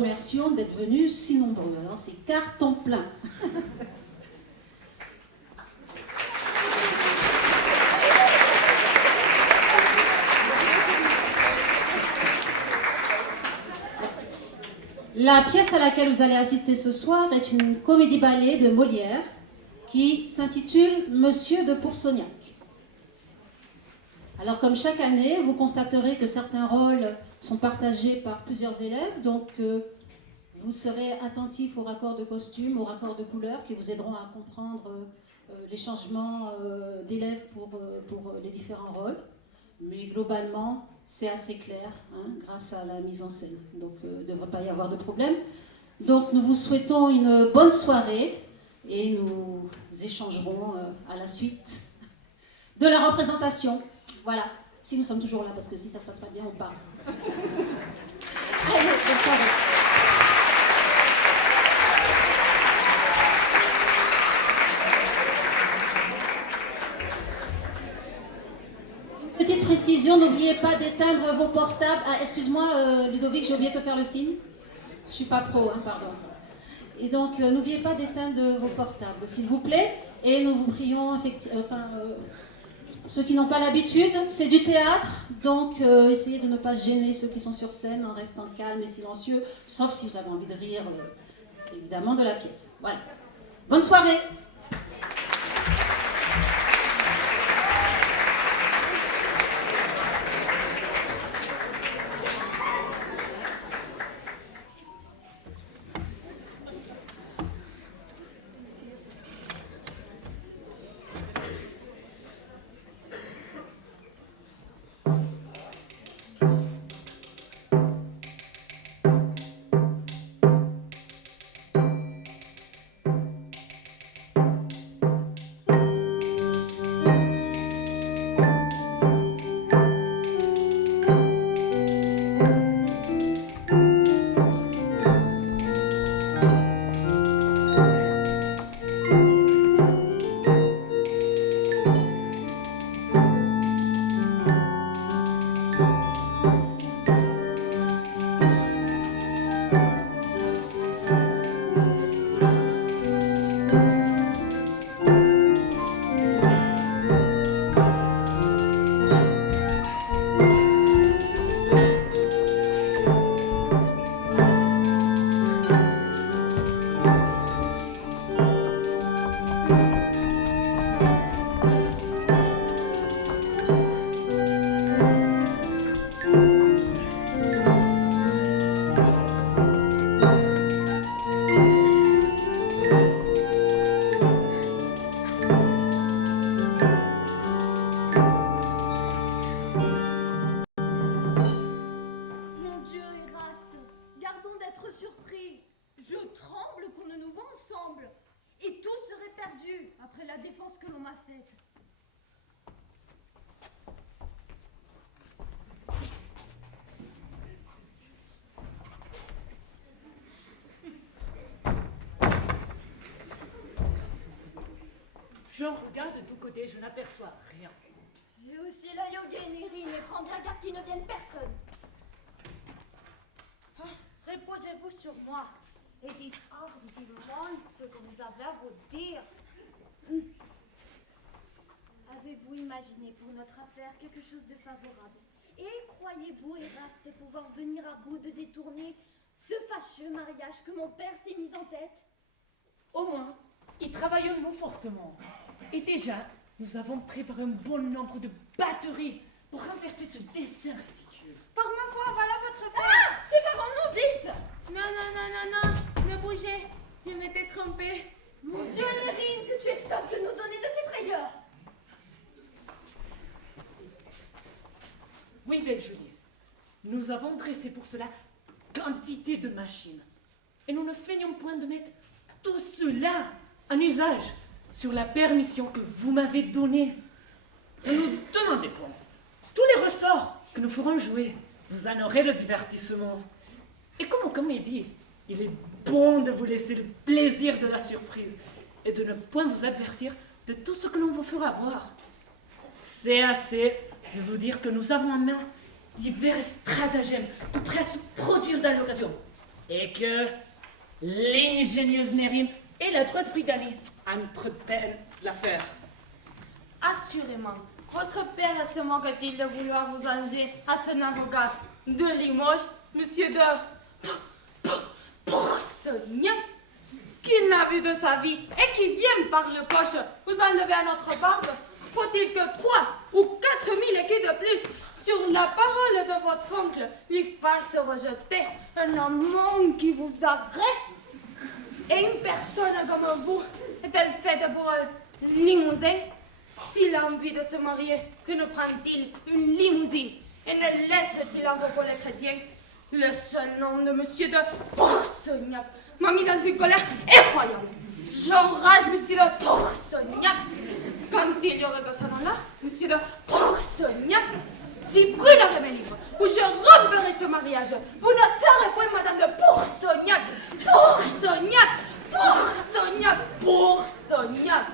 remercions d'être venus si nombreux. Alors c'est carton plein. La pièce à laquelle vous allez assister ce soir est une comédie-ballet de Molière qui s'intitule Monsieur de Pourceaugnac. Alors comme chaque année, vous constaterez que certains rôles sont partagés par plusieurs élèves, donc vous serez attentifs aux raccords de costumes, aux raccords de couleurs qui vous aideront à comprendre les changements d'élèves pour les différents rôles. Mais globalement, c'est assez clair grâce à la mise en scène, donc il ne devrait pas y avoir de problème. Donc nous vous souhaitons une bonne soirée et nous échangerons à la suite de la représentation. Voilà, si nous sommes toujours là, parce que si ça ne se passe pas bien, on part. Allez, bonne soirée. Petite précision, n'oubliez pas d'éteindre vos portables. Ah, excuse-moi, Ludovic, j'ai oublié de te faire le signe. Je suis pas pro, pardon. Et donc, n'oubliez pas d'éteindre vos portables, s'il vous plaît. Et nous vous prions, ceux qui n'ont pas l'habitude, c'est du théâtre, donc essayez de ne pas gêner ceux qui sont sur scène en restant calmes et silencieux, sauf si vous avez envie de rire, évidemment, de la pièce. Voilà. Bonne soirée! J'en regarde de tous côtés, je n'aperçois rien. Et aussi la Yogeniri, mais prends bien garde qu'il ne vienne personne. Reposez-vous sur moi et dites ardument ce que vous avez à vous dire. Avez-vous imaginé pour notre affaire quelque chose de favorable? Et croyez-vous, Eraste, pouvoir venir à bout de détourner ce fâcheux mariage que mon père s'est mis en tête? Au moins, y travaillons-nous fortement. Et déjà, nous avons préparé un bon nombre de batteries pour renverser ce dessin ridicule. Par ma foi, voilà votre père. Ah! C'est par nous, dites! Non, ne bougez, je m'étais trompée. Mon Dieu, Nerine, que tu es sotte de nous donner de ces frayeurs! Oui, belle Julie, nous avons dressé pour cela quantité de machines. Et nous ne feignons point de mettre tout cela en usage sur la permission que vous m'avez donnée. Ne nous demandez point. Tous les ressorts que nous ferons jouer, vous en aurez le divertissement. Et comme en comédie, il est bon de vous laisser le plaisir de la surprise et de ne point vous avertir de tout ce que l'on vous fera voir. C'est assez de vous dire que nous avons en main divers stratagèmes tout prêts à se produire dans l'occasion. et que l'ingénieuse Nérine et la droite Brigali entreprennent l'affaire. Assurément, votre père se moque-t-il de vouloir vous engager à son avocat de Limoges, monsieur de Pourceaugnac, qu'il n'a vu de sa vie et qui vient par le coche vous enlever à notre barbe? Faut-il que 3 ou 4 000 écus de plus sur la parole de votre oncle lui fasse rejeter un amant qui vous agrée? Et une personne comme vous est-elle faite pour un limousin? S'il a envie de se marier, que ne prend-il une limousine et ne laisse-t-il en repos les chrétiens? Le seul nom de monsieur de Pourceaugnac m'a mis dans une colère effroyable. J'enrage monsieur de Pourceaugnac. Quand il y aurait que ce nom-là, monsieur de Pourceaugnac, j'y brûlerai mes livres, ou je romperai ce mariage. Vous ne serez point madame de Pourceaugnac. Pourceaugnac, Pourceaugnac, Pourceaugnac.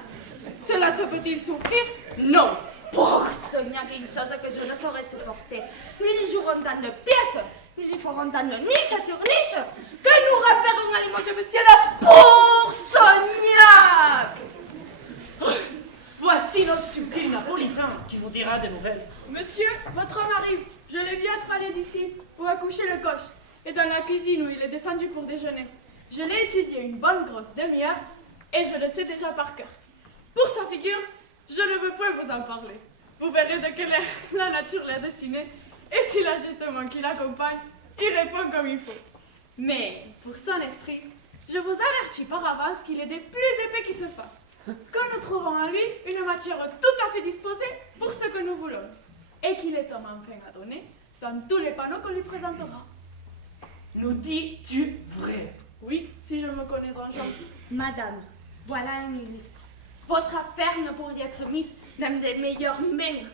Cela se peut-il souffrir? Non. Pourceaugnac est une chose que je ne saurais supporter. Nous y jouerons tant de pièces, nous y ferons tant de niche sur niche, que nous referons à l'image de monsieur de Pourceaugnac. Voici notre subtil napolitain qui vous dira des nouvelles. Monsieur, votre homme arrive. Je l'ai vu être aller d'ici pour accoucher le coche et dans la cuisine où il est descendu pour déjeuner. Je l'ai étudié une bonne grosse demi-heure et je le sais déjà par cœur. Pour sa figure, je ne veux point vous en parler. Vous verrez de quelle la nature l'a dessiné et si l'ajustement qui l'accompagne, il répond comme il faut. Mais pour son esprit, je vous avertis par avance qu'il est des plus épais qui se fassent. Que nous trouvons en lui une matière tout à fait disposée pour ce que nous voulons, et qu'il est homme enfin à donner dans tous les panneaux qu'on lui présentera. Nous dis-tu vrai? Oui, si je me connais en gens. Madame, voilà un illustre. Votre affaire ne pourrait être mise dans les meilleures mains.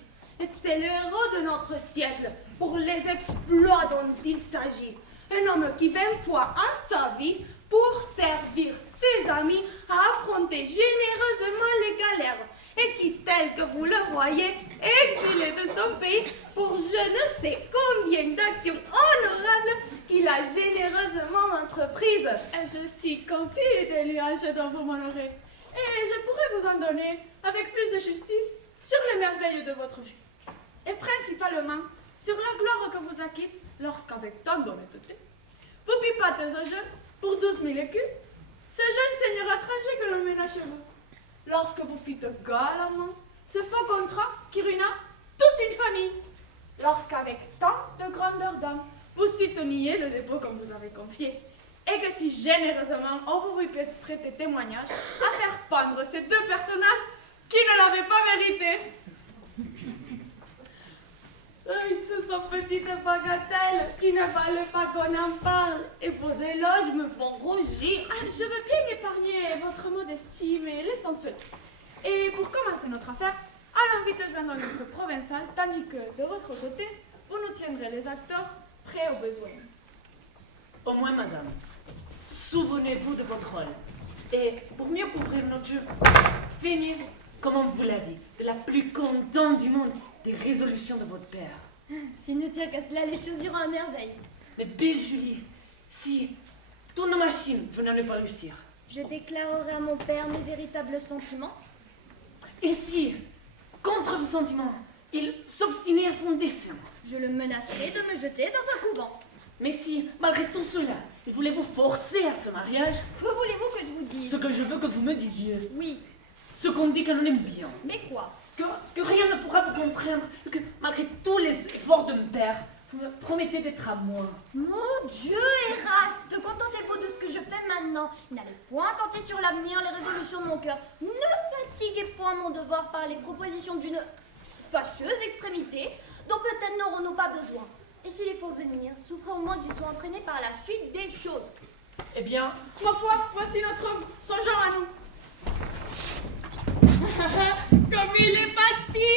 C'est le héros de notre siècle pour les exploits dont il s'agit. Un homme qui 20 fois en sa vie pour servir ses amis à affronter généreusement les galères et qui, tel que vous le voyez, exilé de son pays pour je ne sais combien d'actions honorables qu'il a généreusement entreprises. Et je suis confie des nuages dont vous m'honorez, et je pourrais vous en donner avec plus de justice sur les merveilles de votre vie, et principalement sur la gloire que vous acquitte lorsqu'avec tant d'honnêteté, vous pipatez au jeu pour 12 000 écus, ce jeune seigneur étranger que l'on mena chez vous. Lorsque vous fîtes galamment ce faux contrat qui ruina toute une famille. Lorsqu'avec tant de grandeur d'âme, vous souteniez le dépôt qu'on vous avait confié. Et que si généreusement on vous prêtait témoignage à faire pendre ces deux personnages qui ne l'avaient pas mérité. Ce sont petites bagatelles qui ne valent pas qu'on en parle. Et vos éloges me font rougir. Ah, je veux bien épargner votre modestie, mais laissons cela. Et pour commencer notre affaire, allons vite joindre notre provençal, tandis que, de votre côté, vous nous tiendrez les acteurs prêts aux besoins. Au moins, madame, souvenez-vous de votre rôle. Et pour mieux couvrir notre jeu, finir, comme on vous l'a dit, de la plus contente du monde des résolutions de votre père. S'il ne tient qu'à cela, les choses iront à merveille. Mais belle Julie, si toutes nos machines venaient à ne pas réussir, Je déclarerai à mon père mes véritables sentiments. et si, contre vos sentiments, il s'obstinait à son dessein, Je le menacerai de me jeter dans un couvent. mais si, malgré tout cela, il voulait vous forcer à ce mariage, Que voulez-vous que je vous dise? ce que je veux que vous me disiez, Oui, ce qu'on dit que l'on aime bien, mais quoi? que rien ne pourra vous contraindre, que malgré tous les efforts de mon père, vous me promettez d'être à moi. Mon Dieu, Eraste, contentez-vous de ce que je fais maintenant. N'allez point compter sur l'avenir, les résolutions de mon cœur. Ne fatiguez point mon devoir par les propositions d'une fâcheuse extrémité, dont peut-être n'aurons-nous pas besoin. Et s'il faut venir, souffrez au moins que j'y sois entraîné par la suite des choses. Eh bien, Ma foi, voici notre homme, songeons à nous. Comme il est parti.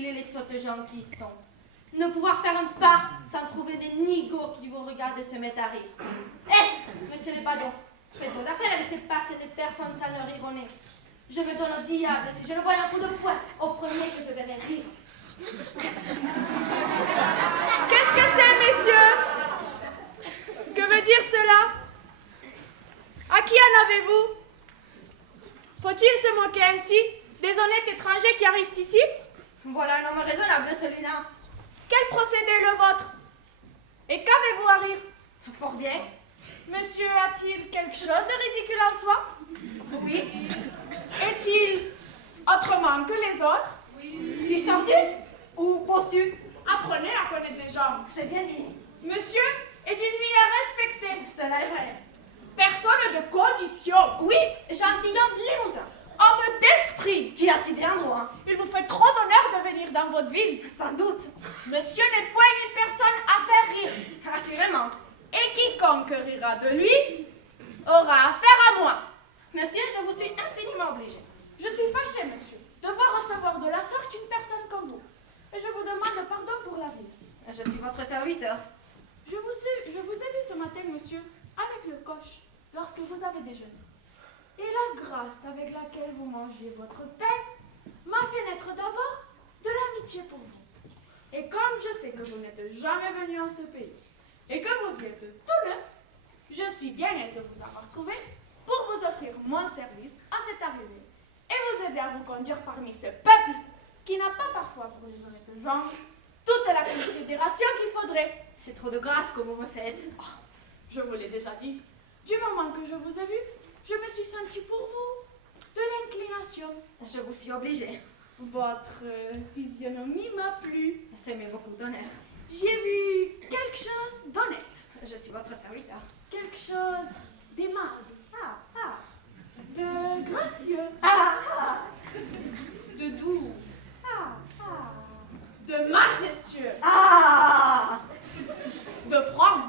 imbéciles et les sottes gens qui y sont. Ne pouvoir faire un pas sans trouver des nigauds qui vous regardent et se mettent à rire. Monsieur le badon, faites vos affaires et laissez passer les personnes sans leur rire au nez. Je me donne au diable si je ne vois un coup de poing au premier que je verrai rire. Qu'est-ce que c'est, messieurs? Que veut dire cela? À qui en avez-vous? Faut-il se moquer ainsi des honnêtes étrangers qui arrivent ici? Voilà un homme raisonnable, celui-là. Quel procédé est le vôtre? Et qu'avez-vous à rire? Fort bien. Monsieur a-t-il quelque chose de ridicule en soi? Oui. Est-il autrement que les autres? Suis-je tordu ou bossu? Apprenez à connaître les gens. C'est bien dit. Monsieur est une vie à respecter. Cela est vrai. Personne de condition. Oui, gentilhomme limousin. Homme d'esprit. Qui a-t-il des endroits? Il vous fait trop d'honneur de venir dans votre ville. Sans doute. Monsieur n'est point une personne à faire rire. Assurément. Et quiconque rira de lui aura affaire à moi. Monsieur, je vous suis infiniment obligé. Je suis fâchée, monsieur, de voir recevoir de la sorte une personne comme vous. Et je vous demande pardon pour la vie. Je suis votre serviteur. Je vous ai vu ce matin, monsieur, avec le coche, lorsque vous avez déjeuné. Et la grâce avec laquelle vous mangez votre pain m'a fait naître d'abord de l'amitié pour vous. Et comme je sais que vous n'êtes jamais venu en ce pays, et que vous y êtes tout neuf, je suis bien aise de vous avoir trouvé pour vous offrir mon service à cette arrivée et vous aider à vous conduire parmi ce peuple qui n'a pas parfois pour les honnêtes gens toute la considération qu'il faudrait. C'est trop de grâce que vous me faites. Je vous l'ai déjà dit, du moment que je vous ai vu, je me suis sentie pour vous de l'inclination. Je vous suis obligée. Votre physionomie m'a plu. Ça met beaucoup d'honneur. J'ai vu quelque chose d'honnête, Je suis votre serviteur. quelque chose d'aimable, de gracieux, de doux, de majestueux, de franc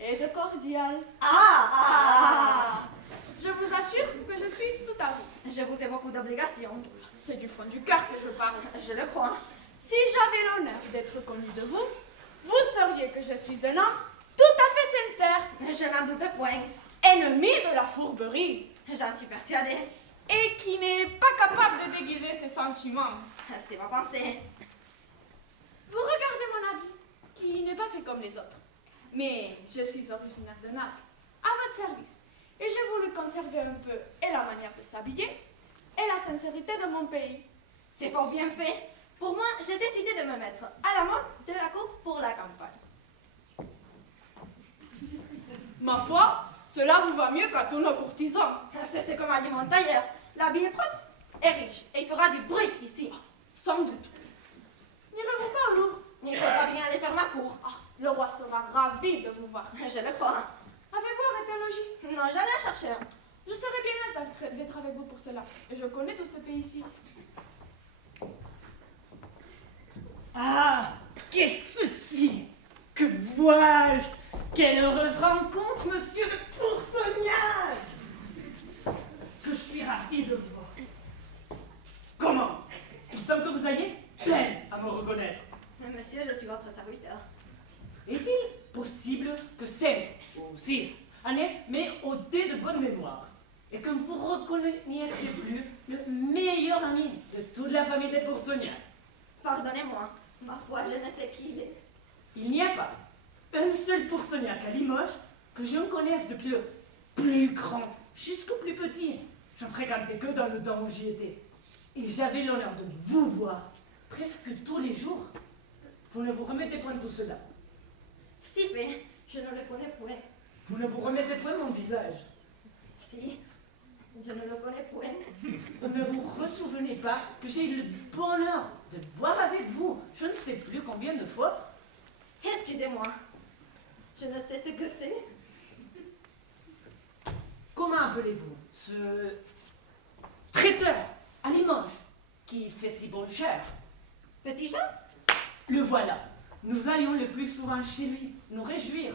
et de cordial. Je vous assure que je suis tout à vous. Je vous ai beaucoup d'obligations. C'est du fond du cœur que je parle. Je le crois. Si j'avais l'honneur d'être connu de vous, vous sauriez que je suis un homme tout à fait sincère, Je n'en doute point. ennemi de la fourberie, J'en suis persuadée. et qui n'est pas capable de déguiser ses sentiments. C'est ma pensée. Vous regardez mon habit, qui n'est pas fait comme les autres. Mais je suis originaire de Naples, à votre service. Et j'ai voulu conserver un peu et la manière de s'habiller et la sincérité de mon pays. C'est fort bien fait. Pour moi, j'ai décidé de me mettre à la mode de la coupe pour la campagne. Ma foi, cela vous va mieux qu'à tous nos courtisans. C'est comme a dit mon tailleur. L'habit est propre et riche. Et il fera du bruit ici. Sans doute. N'irez-vous pas au Louvre? Il faudra bien aller faire ma cour. Le roi sera ravi de vous voir. Je le crois. Avez-vous arrêté un logis? Non, j'allais en chercher un. Je serais bien aise d'être avec vous pour cela. Et je connais tout ce pays-ci. Ah, qu'est-ce ceci? Que vois-je? Quelle heureuse rencontre, monsieur le Pourcegnage! Que je suis ravi de vous voir. Comment? Il semble que vous ayez peine à me reconnaître. Monsieur, je suis votre serviteur. Est-il possible que 5 ou 6 années m'aient ôté de bonne mémoire et que vous reconnaissiez plus le meilleur ami de toute la famille des Pourcegnats? Pardonnez-moi. Ma foi, je ne sais qui il est. Il n'y a pas un seul Pourcegnac à Limoges que je ne connaisse depuis le plus grand jusqu'au plus petit. Je ne fréquentais que dans le temps où j'y étais. Et j'avais l'honneur de vous voir presque tous les jours. Vous ne vous remettez point de tout cela. Si fait, je ne le connais point. Vous ne vous remettez point de mon visage. Si, je ne le connais point. Vous ne vous ressouvenez pas que j'ai eu le bonheur de boire avec vous je ne sais plus combien de fois. Excusez-moi. Je ne sais ce que c'est. Comment appelez-vous ce traiteur à Limoges qui fait si bonne chère? Petit Jean? Le voilà. Nous allions le plus souvent chez lui, nous réjouir.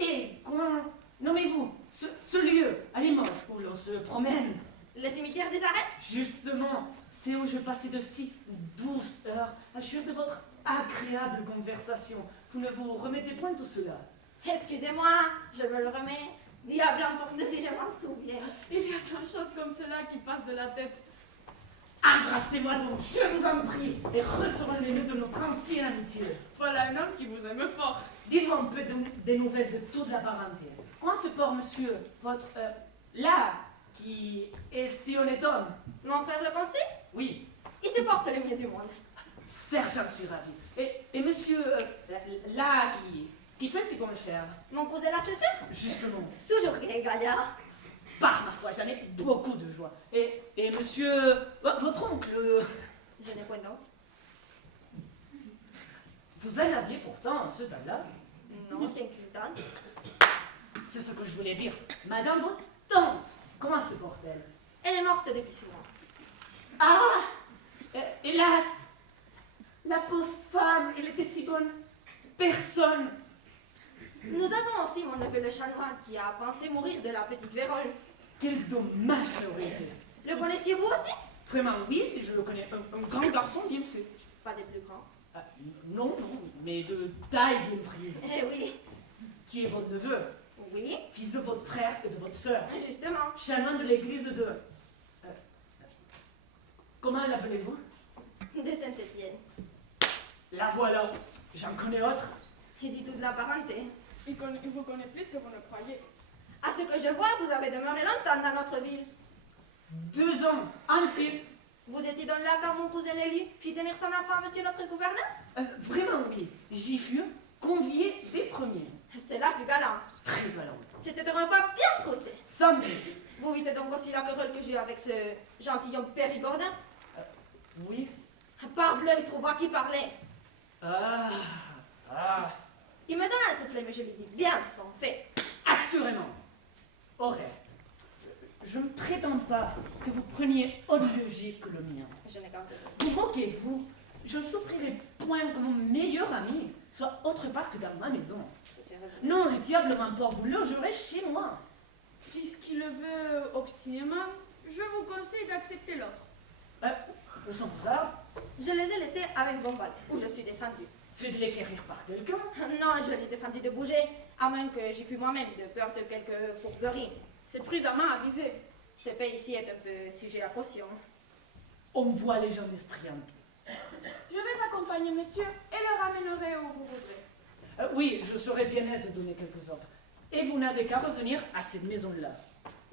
Et comment nommez-vous ce lieu à Limoges où l'on se promène? Le cimetière des arrêts? Justement, c'est où je passais de si douces heures à jouir de votre agréable conversation. Vous ne vous remettez point de tout cela. Excusez-moi, je me le remets. Diable emporte si je m'en souviens. Il y a 100 choses comme cela qui passent de la tête. Embrassez-moi donc, je vous en prie, et resserrons les nœuds de notre ancienne amitié. Voilà un homme qui vous aime fort. Dites-moi un peu des nouvelles de toute la parenté. Comment se porte monsieur, votre... là, qui est si honnête homme? Mon frère le consul, Oui, il supporte le mieux du monde. certes, j'en suis ravi. Et monsieur, là, qui fait si bon cher? Mon cousin l'a cessé, Justement. toujours gai gaillard. Par ma foi, j'en ai beaucoup de joie. Et monsieur, votre oncle, Je n'ai point d'oncle. vous en aviez pourtant ce temps-là. Non, rien qu'une tante. C'est ce que je voulais dire. Madame votre tante, comment se porte-t-elle? Elle est morte depuis 6 mois. Ah, hélas, la pauvre femme, elle était si bonne. Personne. Nous avons aussi mon neveu le chanoine qui a pensé mourir de la petite vérole. Quel dommage ça aurait été. Le connaissiez-vous aussi? Vraiment, oui, si je le connais. Un grand garçon bien fait. Pas des plus grands. Ah, non, mais de taille bien prise. Eh oui, Qui est votre neveu, oui, fils de votre frère et de votre sœur. justement. Chanoine de l'église de... comment l'appelez-vous? De Saint-Étienne. La voilà, j'en connais autre. Il dit toute la parenté. Il vous connaît plus que vous ne croyez. À ce que je vois, vous avez demeuré longtemps dans notre ville. 2 ans entiers. Vous étiez donc là quand mon cousin Lélie fit tenir son enfant à monsieur notre gouverneur? Vraiment, oui. J'y fus convié des premiers. Cela fut galant. Très galant. C'était un repas bien troussé. Sans doute. Vous vite donc aussi la querelle que j'ai avec ce gentilhomme Périgordin. Oui. Parbleu, il trouva qui parlait. Ah. Il me donna un soufflet, mais je lui dis bien son fait. Assurément. Au reste, je ne prétends pas que vous preniez autre logique que le mien. Je n'ai qu'un peu. Vous moquez-vous? Je ne souffrirai point que mon meilleur ami soit autre part que dans ma maison. Non, le diable m'emporte, vous logerez chez moi. Puisqu'il le veut obstinément, je vous conseille d'accepter l'offre. Où sont vos armes? Je les ai laissés avec Bombal, où je suis descendue. Faites les quérir par quelqu'un. Non, je l'ai défendu de bouger, à moins que j'y fus moi-même, de peur de quelques fourberies. C'est prudemment avisé. Ce pays ici est un peu sujet à caution. On voit les gens d'esprit en tout. Je vais accompagner monsieur et le ramènerai où vous voudrez. Oui, je serais bien aise de donner quelques ordres. Et vous n'avez qu'à revenir à cette maison-là.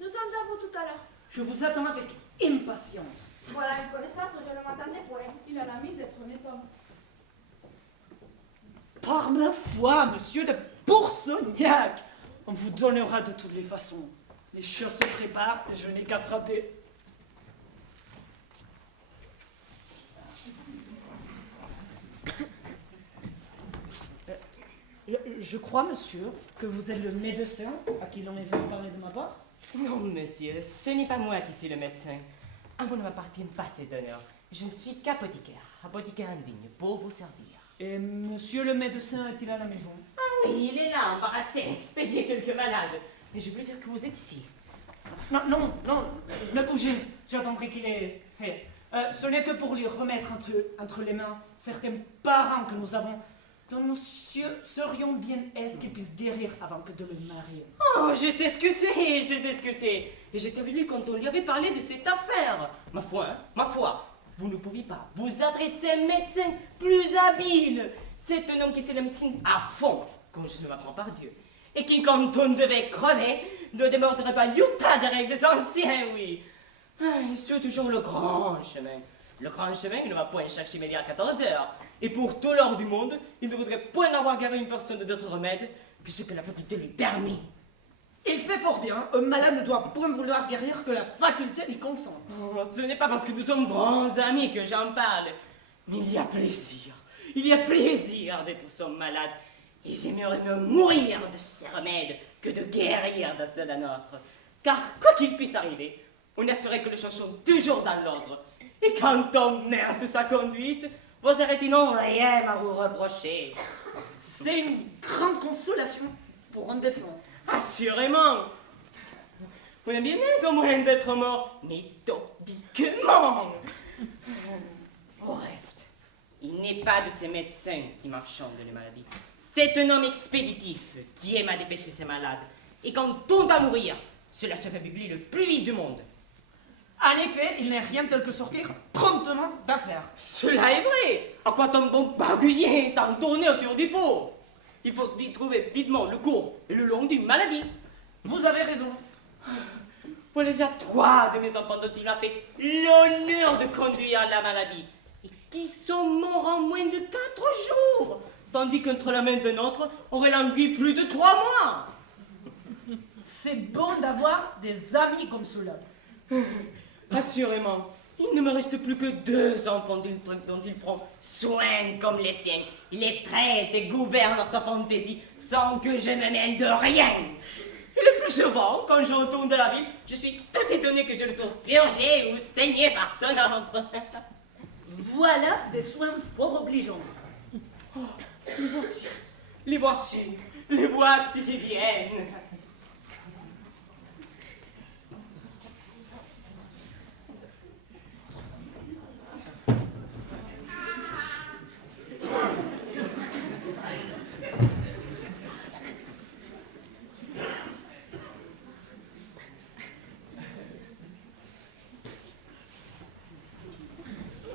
Nous sommes à vous tout à l'heure. Je vous attends avec impatience. Voilà une connaissance où je ne m'attendais point. Il a l'ami d'être honnête homme. Par ma foi, monsieur de Poursognac, on vous donnera de toutes les façons. Les choses se préparent et je n'ai qu'à frapper. Je crois, monsieur, que vous êtes le médecin à qui l'on est venu parler de ma part. Non, monsieur, ce n'est pas moi qui suis le médecin. À moi ne m'appartient pas cet honneur. Je ne suis qu'apothicaire, apothicaire indigne, pour vous servir. Et monsieur le médecin est-il à la maison? Oui, il est là, embarrassé, expédier quelques malades. Mais je veux dire que vous êtes ici. Non, ne bougez, j'attendrai qu'il ait fait. Ce n'est que pour lui remettre entre les mains certains parents que nous avons, dont nous serions bien aise qu'ils puissent guérir avant que de le marier. Oh, je sais ce que c'est, je sais ce que c'est. Et j'étais venu quand on lui avait parlé de cette affaire. Ma foi, vous ne pouviez pas vous adresser à un médecin plus habile. C'est un homme qui sait la médecine à fond, comme je ne m'apprends par Dieu. Et qui, quand on devait crever, ne démordrait pas iota des règles anciens, oui. Et c'est toujours le grand chemin. Le grand chemin qui ne va point chercher midi à 14 heures. Et pour tout l'or du monde, il ne voudrait point avoir guéri une personne d'autre remède que ce que la faculté lui permet. Il fait fort bien, un malade ne doit point vouloir guérir que la faculté lui consente. Oh, ce n'est pas parce que nous sommes grands amis que j'en parle. Mais il y a plaisir d'être son malade. Et j'aimerais mieux mourir de ces remèdes que de guérir de ceux d'un autre. Car, quoi qu'il puisse arriver, on assurait que les choses sont toujours dans l'ordre. Et quand on meurt sous sa conduite, vos héritiers n'ont rien à vous reprocher. C'est une grande consolation pour un défunt. Assurément. On est bien aise au moyen d'être mort, méthodiquement. Au reste, il n'est pas de ces médecins qui marchandent les maladies. C'est un homme expéditif qui aime à dépêcher ses malades. Et quand on doit mourir, cela se fait publier le plus vite du monde. En effet, il n'est rien tel que sortir promptement d'affaire. Cela est vrai. À quoi ton bon bagulier t'en tourner autour du pot? Il faut y trouver vitement le court et le long d'une maladie. Vous avez raison. Voilà déjà 3 de mes enfants dont il m'a fait l'honneur de conduire la maladie. Et qui sont morts en moins de 4 jours. Tandis qu'entre la main d'un autre aurait langui plus de 3 mois. C'est bon d'avoir des amis comme cela. Assurément, il ne me reste plus que 2 enfants dont il prend soin comme les siens. Il les traite et gouverne sa fantaisie sans que je me mêle de rien. Et le plus souvent, quand je retourne de la ville, je suis tout étonné que je le trouve purgé ou saigné par son ordre. Voilà des soins fort obligeants. Les voici qui viennent.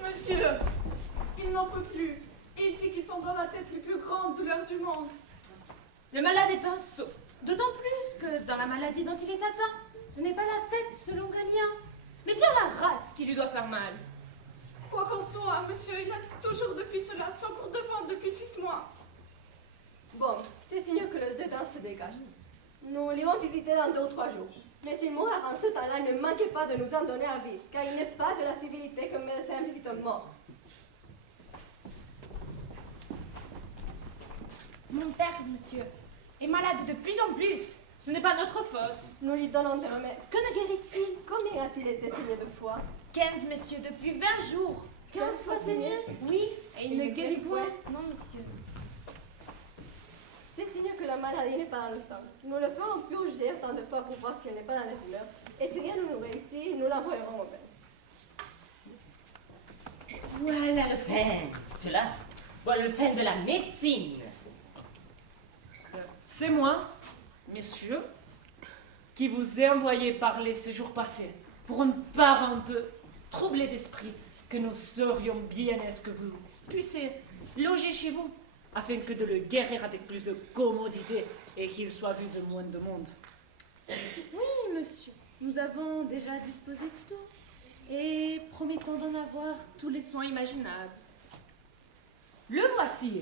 Monsieur, il n'en peut plus. Il dit qu'ils sont dans la tête les plus grandes douleurs du monde. Le malade est un sot. D'autant plus que dans la maladie dont il est atteint, ce n'est pas la tête selon Galien, mais bien la rate qui lui doit faire mal. Quoi qu'en soit, monsieur, il a toujours depuis cela son cours de vente depuis 6 mois. Bon, c'est signe que le dedans se dégage. Nous l'irons visiter dans 2 ou 3 jours. Mais s'il mourra en ce temps-là, ne manquez pas de nous en donner avis, car il n'est pas de la civilité que médecin visite un mort. Mon père, monsieur, est malade de plus en plus. Ce n'est pas notre faute. Nous lui donnons des remèdes. Que ne guérit-il? Combien a-t-il été saigné de fois? 15, monsieur, depuis 20 jours. 15 fois saigné? Oui. Et il ne guérit point? Non, monsieur. C'est signe que la maladie n'est pas dans le sang. Nous le ferons purger autant de fois pour voir si elle n'est pas dans les fumeurs. Et si rien ne nous réussit, nous l'envoyerons au bain. Voilà le fin. Voilà le fin de la médecine. C'est moi, messieurs, qui vous ai envoyé parler ces jours passés pour une part un peu troublée d'esprit que nous serions bien à ce que vous puissiez loger chez vous afin que de le guérir avec plus de commodité et qu'il soit vu de moins de monde. Oui, monsieur. Nous avons déjà disposé de tout. Et promettons d'en avoir tous les soins imaginables. Le voici.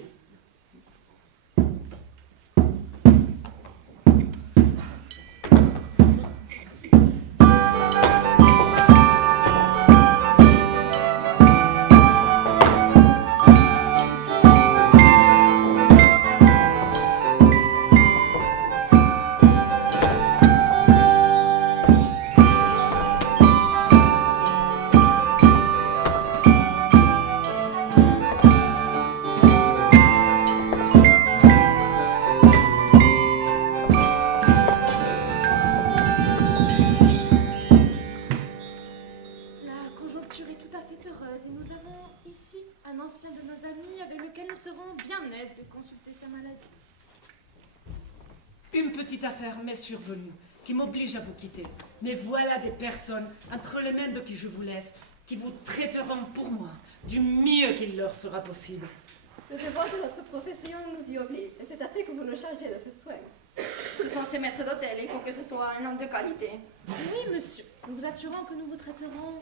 Une petite affaire m'est survenue qui m'oblige à vous quitter. Mais voilà des personnes entre les mains de qui je vous laisse qui vous traiteront pour moi du mieux qu'il leur sera possible. Le devoir de notre profession nous y oblige, et c'est assez que vous nous chargez de ce soin. Ce sont ces maîtres d'hôtel, il faut que ce soit un homme de qualité. Oui, monsieur. Nous vous assurons que nous vous traiterons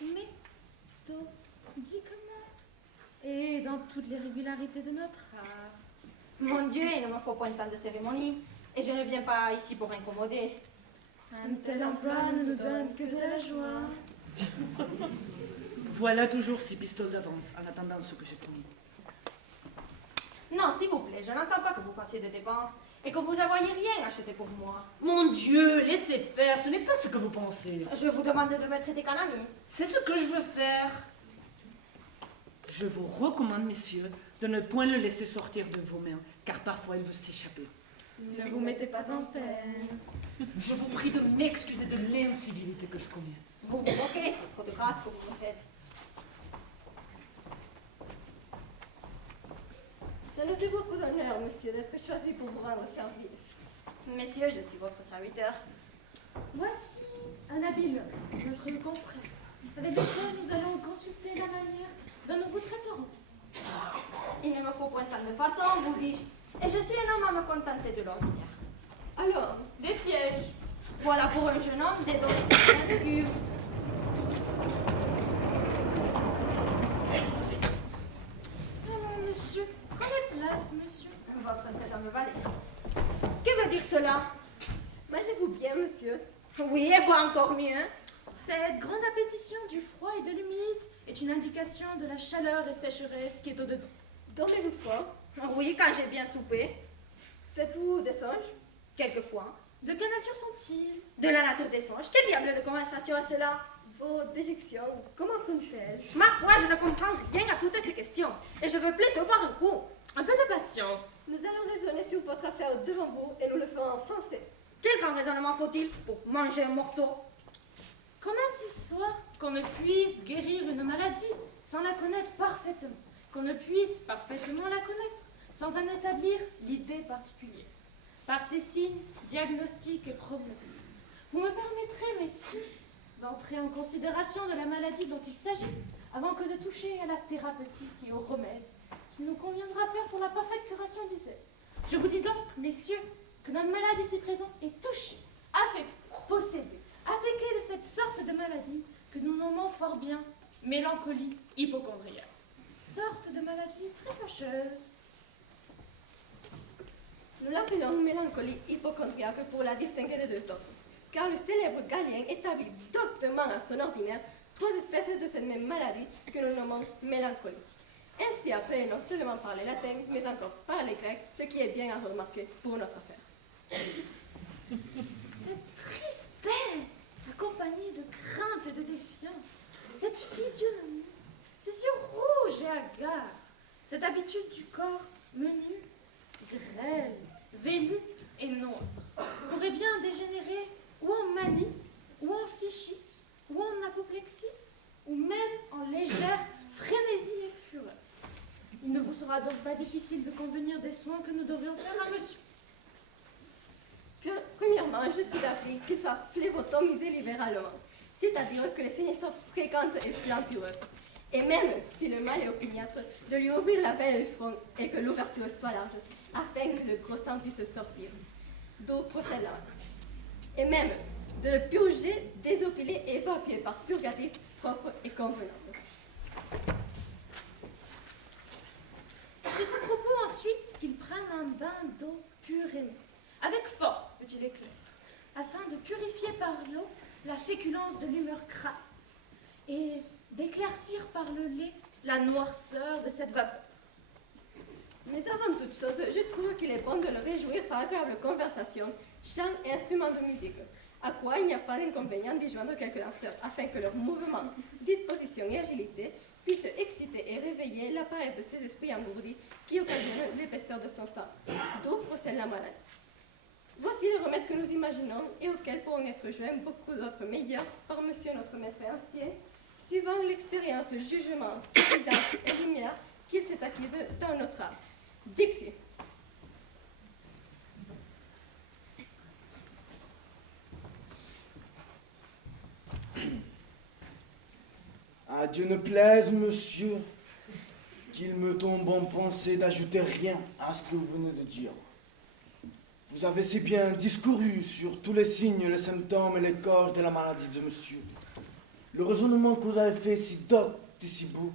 méthodiquement et dans toutes les régularités de notre art. Mon Dieu, il ne me faut point tant de cérémonie, et je ne viens pas ici pour incommoder. Un tel emploi ne nous donne que de la joie. Voilà toujours 6 pistoles d'avance en attendant ce que j'ai promis. Non, s'il vous plaît, je n'entends pas que vous fassiez des dépenses et que vous n'envoyez rien acheter pour moi. Mon Dieu, laissez faire, ce n'est pas ce que vous pensez. Je vous demande de me traiter qu'un ami. C'est ce que je veux faire. Je vous recommande, messieurs, de ne point le laisser sortir de vos mains, car parfois il veut s'échapper. Ne vous mettez pas en peine. Je vous prie de m'excuser de l'incivilité que je commets. Vous vous moquez, c'est trop de grâce que vous me faites. royal, monsieur, d'être choisi pour vous rendre service. Messieurs, je suis votre serviteur. Voici un habile homme, notre confrère, avec lequel nous allons consulter la manière dont nous vous traiterons. Il ne me faut point tant de façon, vous dis-je. Et je suis un homme à me contenter de l'ordinaire. Alors, Des sièges. Voilà pour un jeune homme des domestiques de Guve. Allons, monsieur, prenez place, monsieur. Votre très humble valet. Que veut dire cela? mangez-vous bien, monsieur? Oui, et bois encore mieux. Cette grande appétition du froid et de l'humide est une indication de la chaleur et sécheresse qui est au-dedans. Dormez-vous fort? Oui, quand j'ai bien soupé. Faites-vous des songes? Quelquefois. De quelle nature sont-ils? De la nature des songes. Quel diable de conversation est cela? Vos déjections, comment sont-elles? Ma foi, je ne comprends rien à toutes ces questions. Et je veux plutôt voir un coup. Un peu de patience. Nous allons raisonner sur votre affaire devant vous et nous le ferons en français. Quel grand raisonnement faut-il pour manger un morceau? Comment se soit qu'on ne puisse guérir une maladie sans la connaître parfaitement, qu'on ne puisse parfaitement la connaître sans en établir l'idée particulière, par ses signes, diagnostics et problématiques. Vous me permettrez, messieurs, d'entrer en considération de la maladie dont il s'agit, avant que de toucher à la thérapeutique et au remède qu'il nous conviendra faire pour la parfaite curation du zèle. Je vous dis donc, messieurs, que notre malade ici présent est touché, affecté, possédé, attaqué de cette sorte de maladie que nous nommons fort bien mélancolie hypocondriaque. Sorte de maladie très fâcheuse. Nous l'appelons mélancolie hypocondriaque pour la distinguer des deux autres, car le célèbre Galien établit doctement à son ordinaire 3 espèces de cette même maladie que nous nommons mélancolie. Ainsi appelé non seulement par les latins, mais encore par les grecs, ce qui est bien à remarquer pour notre affaire. Cette tristesse, accompagnée de crainte et de défiance, cette physionomie, ces yeux rouges et hagards, cette habitude du corps menu, grêle, velu et noir, pourrait bien dégénérer ou en manie, ou en fichie, ou en apoplexie, ou même en légère frénésie et fureur. Il ne vous sera donc pas difficile de convenir des soins que nous devrions faire à monsieur. Premièrement, je suis d'avis qu'il soit phlébotomisé libéralement, c'est-à-dire que les saignées sont fréquentes et plantureuses. Et même si le mal est opiniâtre, de lui ouvrir la veine du front et que l'ouverture soit large, afin que le gros sang puisse sortir. D'où procède la et même de le purger, désopiler et évacuer par purgatif propre et convenable. C'est à propos ensuite qu'il prenne un bain d'eau pure et nette, avec force, petit éclair, afin de purifier par l'eau la féculence de l'humeur crasse et d'éclaircir par le lait la noirceur de cette vapeur. Mais avant toute chose, je trouve qu'il est bon de le réjouir par agréable conversation, chant et instruments de musique, à quoi il n'y a pas d'inconvénient d'y joindre quelques danseurs, afin que leur mouvement, disposition et agilité puissent exciter et réveiller la paresse de ces esprits engourdis qui occasionnent l'épaisseur de son sang, d'où procède la maladie. Voici le remède que nous imaginons et auquel pourront être joints beaucoup d'autres meilleurs par monsieur notre maître ancien, suivant l'expérience, jugement, suffisance et lumière qu'il s'est acquise dans notre art. Dixi. À Dieu ne plaise, monsieur, qu'il me tombe en pensée d'ajouter rien à ce que vous venez de dire. Vous avez si bien discouru sur tous les signes, les symptômes et les causes de la maladie de monsieur. Le raisonnement que vous avez fait est si docte et si beau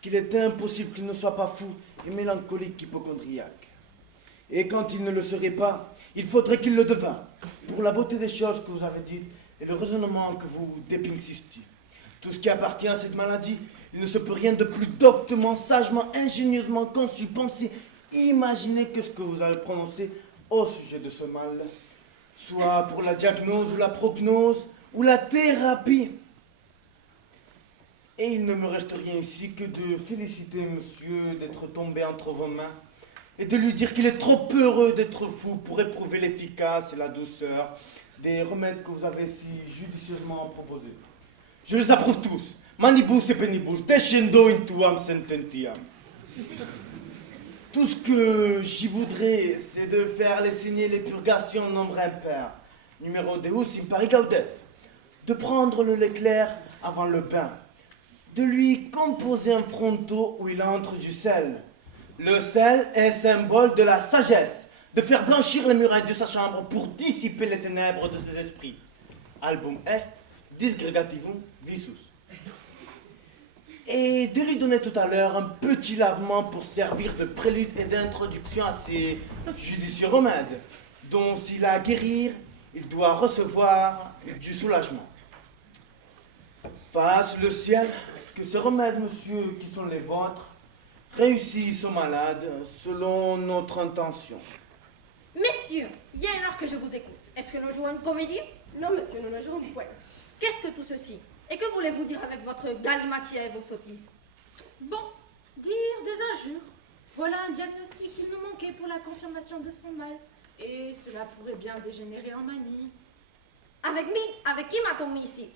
qu'il était impossible qu'il ne soit pas fou et mélancolique hypocondriaque. Et quand il ne le serait pas, il faudrait qu'il le devînt, pour la beauté des choses que vous avez dites et le raisonnement que vous dépinxistiez. Tout ce qui appartient à cette maladie, il ne se peut rien de plus doctement, sagement, ingénieusement conçu, pensé, imaginé que ce que vous avez prononcé au sujet de ce mal, soit pour la diagnose ou la prognose ou la thérapie. Et il ne me reste rien ici que de féliciter monsieur d'être tombé entre vos mains et de lui dire qu'il est trop heureux d'être fou pour éprouver l'efficace et la douceur des remèdes que vous avez si judicieusement proposés. Je les approuve tous. Manibus et penibus, descendo intuam sententiam. Tout ce que j'y voudrais, c'est de faire les signer les purgations nombre impair. Numéro Deus impari gaudet. De prendre le lait clair avant le pain. De lui composer un fronteau où il entre du sel. Le sel est symbole de la sagesse. De faire blanchir les murailles de sa chambre pour dissiper les ténèbres de ses esprits. Album est disgregativum visus. Et de lui donner tout à l'heure un petit lavement pour servir de prélude et d'introduction à ses judicieux remèdes, dont s'il a à guérir, il doit recevoir du soulagement. Fasse le ciel que ces remèdes, monsieur, qui sont les vôtres, réussissent aux malades selon notre intention. Messieurs, il y a une heure que je vous écoute. Est-ce que nous jouons une comédie? Non, monsieur, nous ne jouons point. Qu'est-ce que tout ceci? Et que voulez-vous dire avec votre galimatia et vos sottises? Bon, dire des injures. Voilà un diagnostic qu'il nous manquait pour la confirmation de son mal. Et cela pourrait bien dégénérer en manie. Avec qui m'a-t-on mis ici?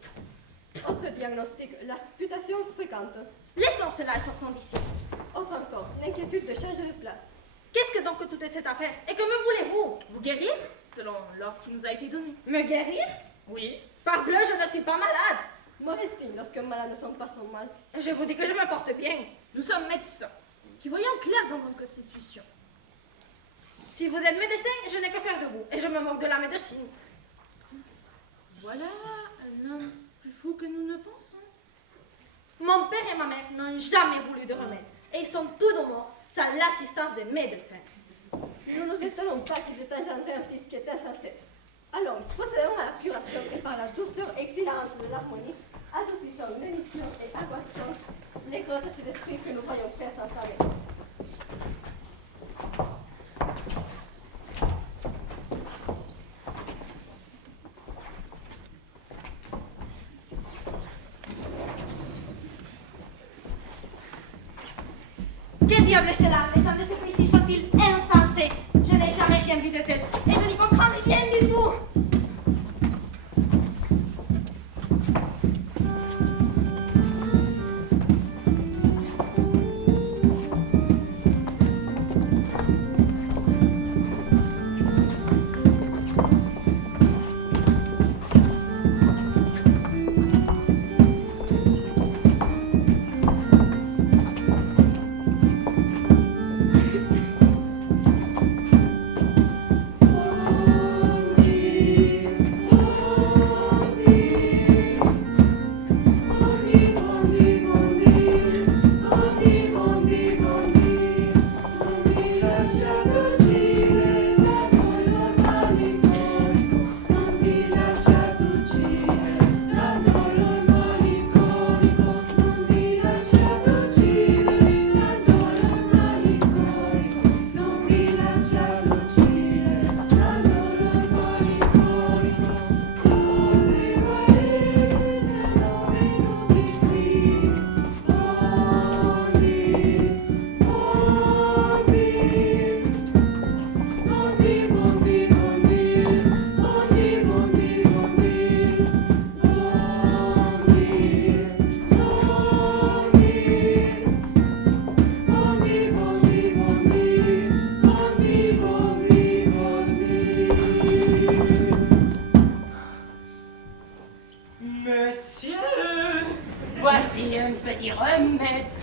Autre diagnostic, la sputation fréquente. Laissons cela et sortons d'ici. Autre encore, l'inquiétude de changer de place. Qu'est-ce que donc que toute cette affaire? Et que me voulez-vous? Vous guérir, selon l'ordre qui nous a été donné. Me guérir? Oui. Parbleu, je ne suis pas malade. Mauvais signe lorsqu'un malade ne sent pas son mal. Je vous dis que je me porte bien. Nous sommes médecins, qui voyons clair dans votre constitution. Si vous êtes médecin, je n'ai que faire de vous. Et je me moque de la médecine. Voilà un homme plus fou que nous ne pensons. Mon père et ma mère n'ont jamais voulu de remède. Et ils sont tous de morts sans l'assistance des médecins. Nous ne nous étonnons pas qu'ils aient engendré un fils qui est insensé. Alors, procédons à la curation et par la douceur exilante de l'harmonie, adoucissons, ménifions et angoissons les grottes d'esprit que nous voyons prêts à s'enflammer. Que diable est cela? Les gens de ce pays sont-ils insensés? Je n'ai jamais rien vu de tel. Et je n'y comprends rien du tout.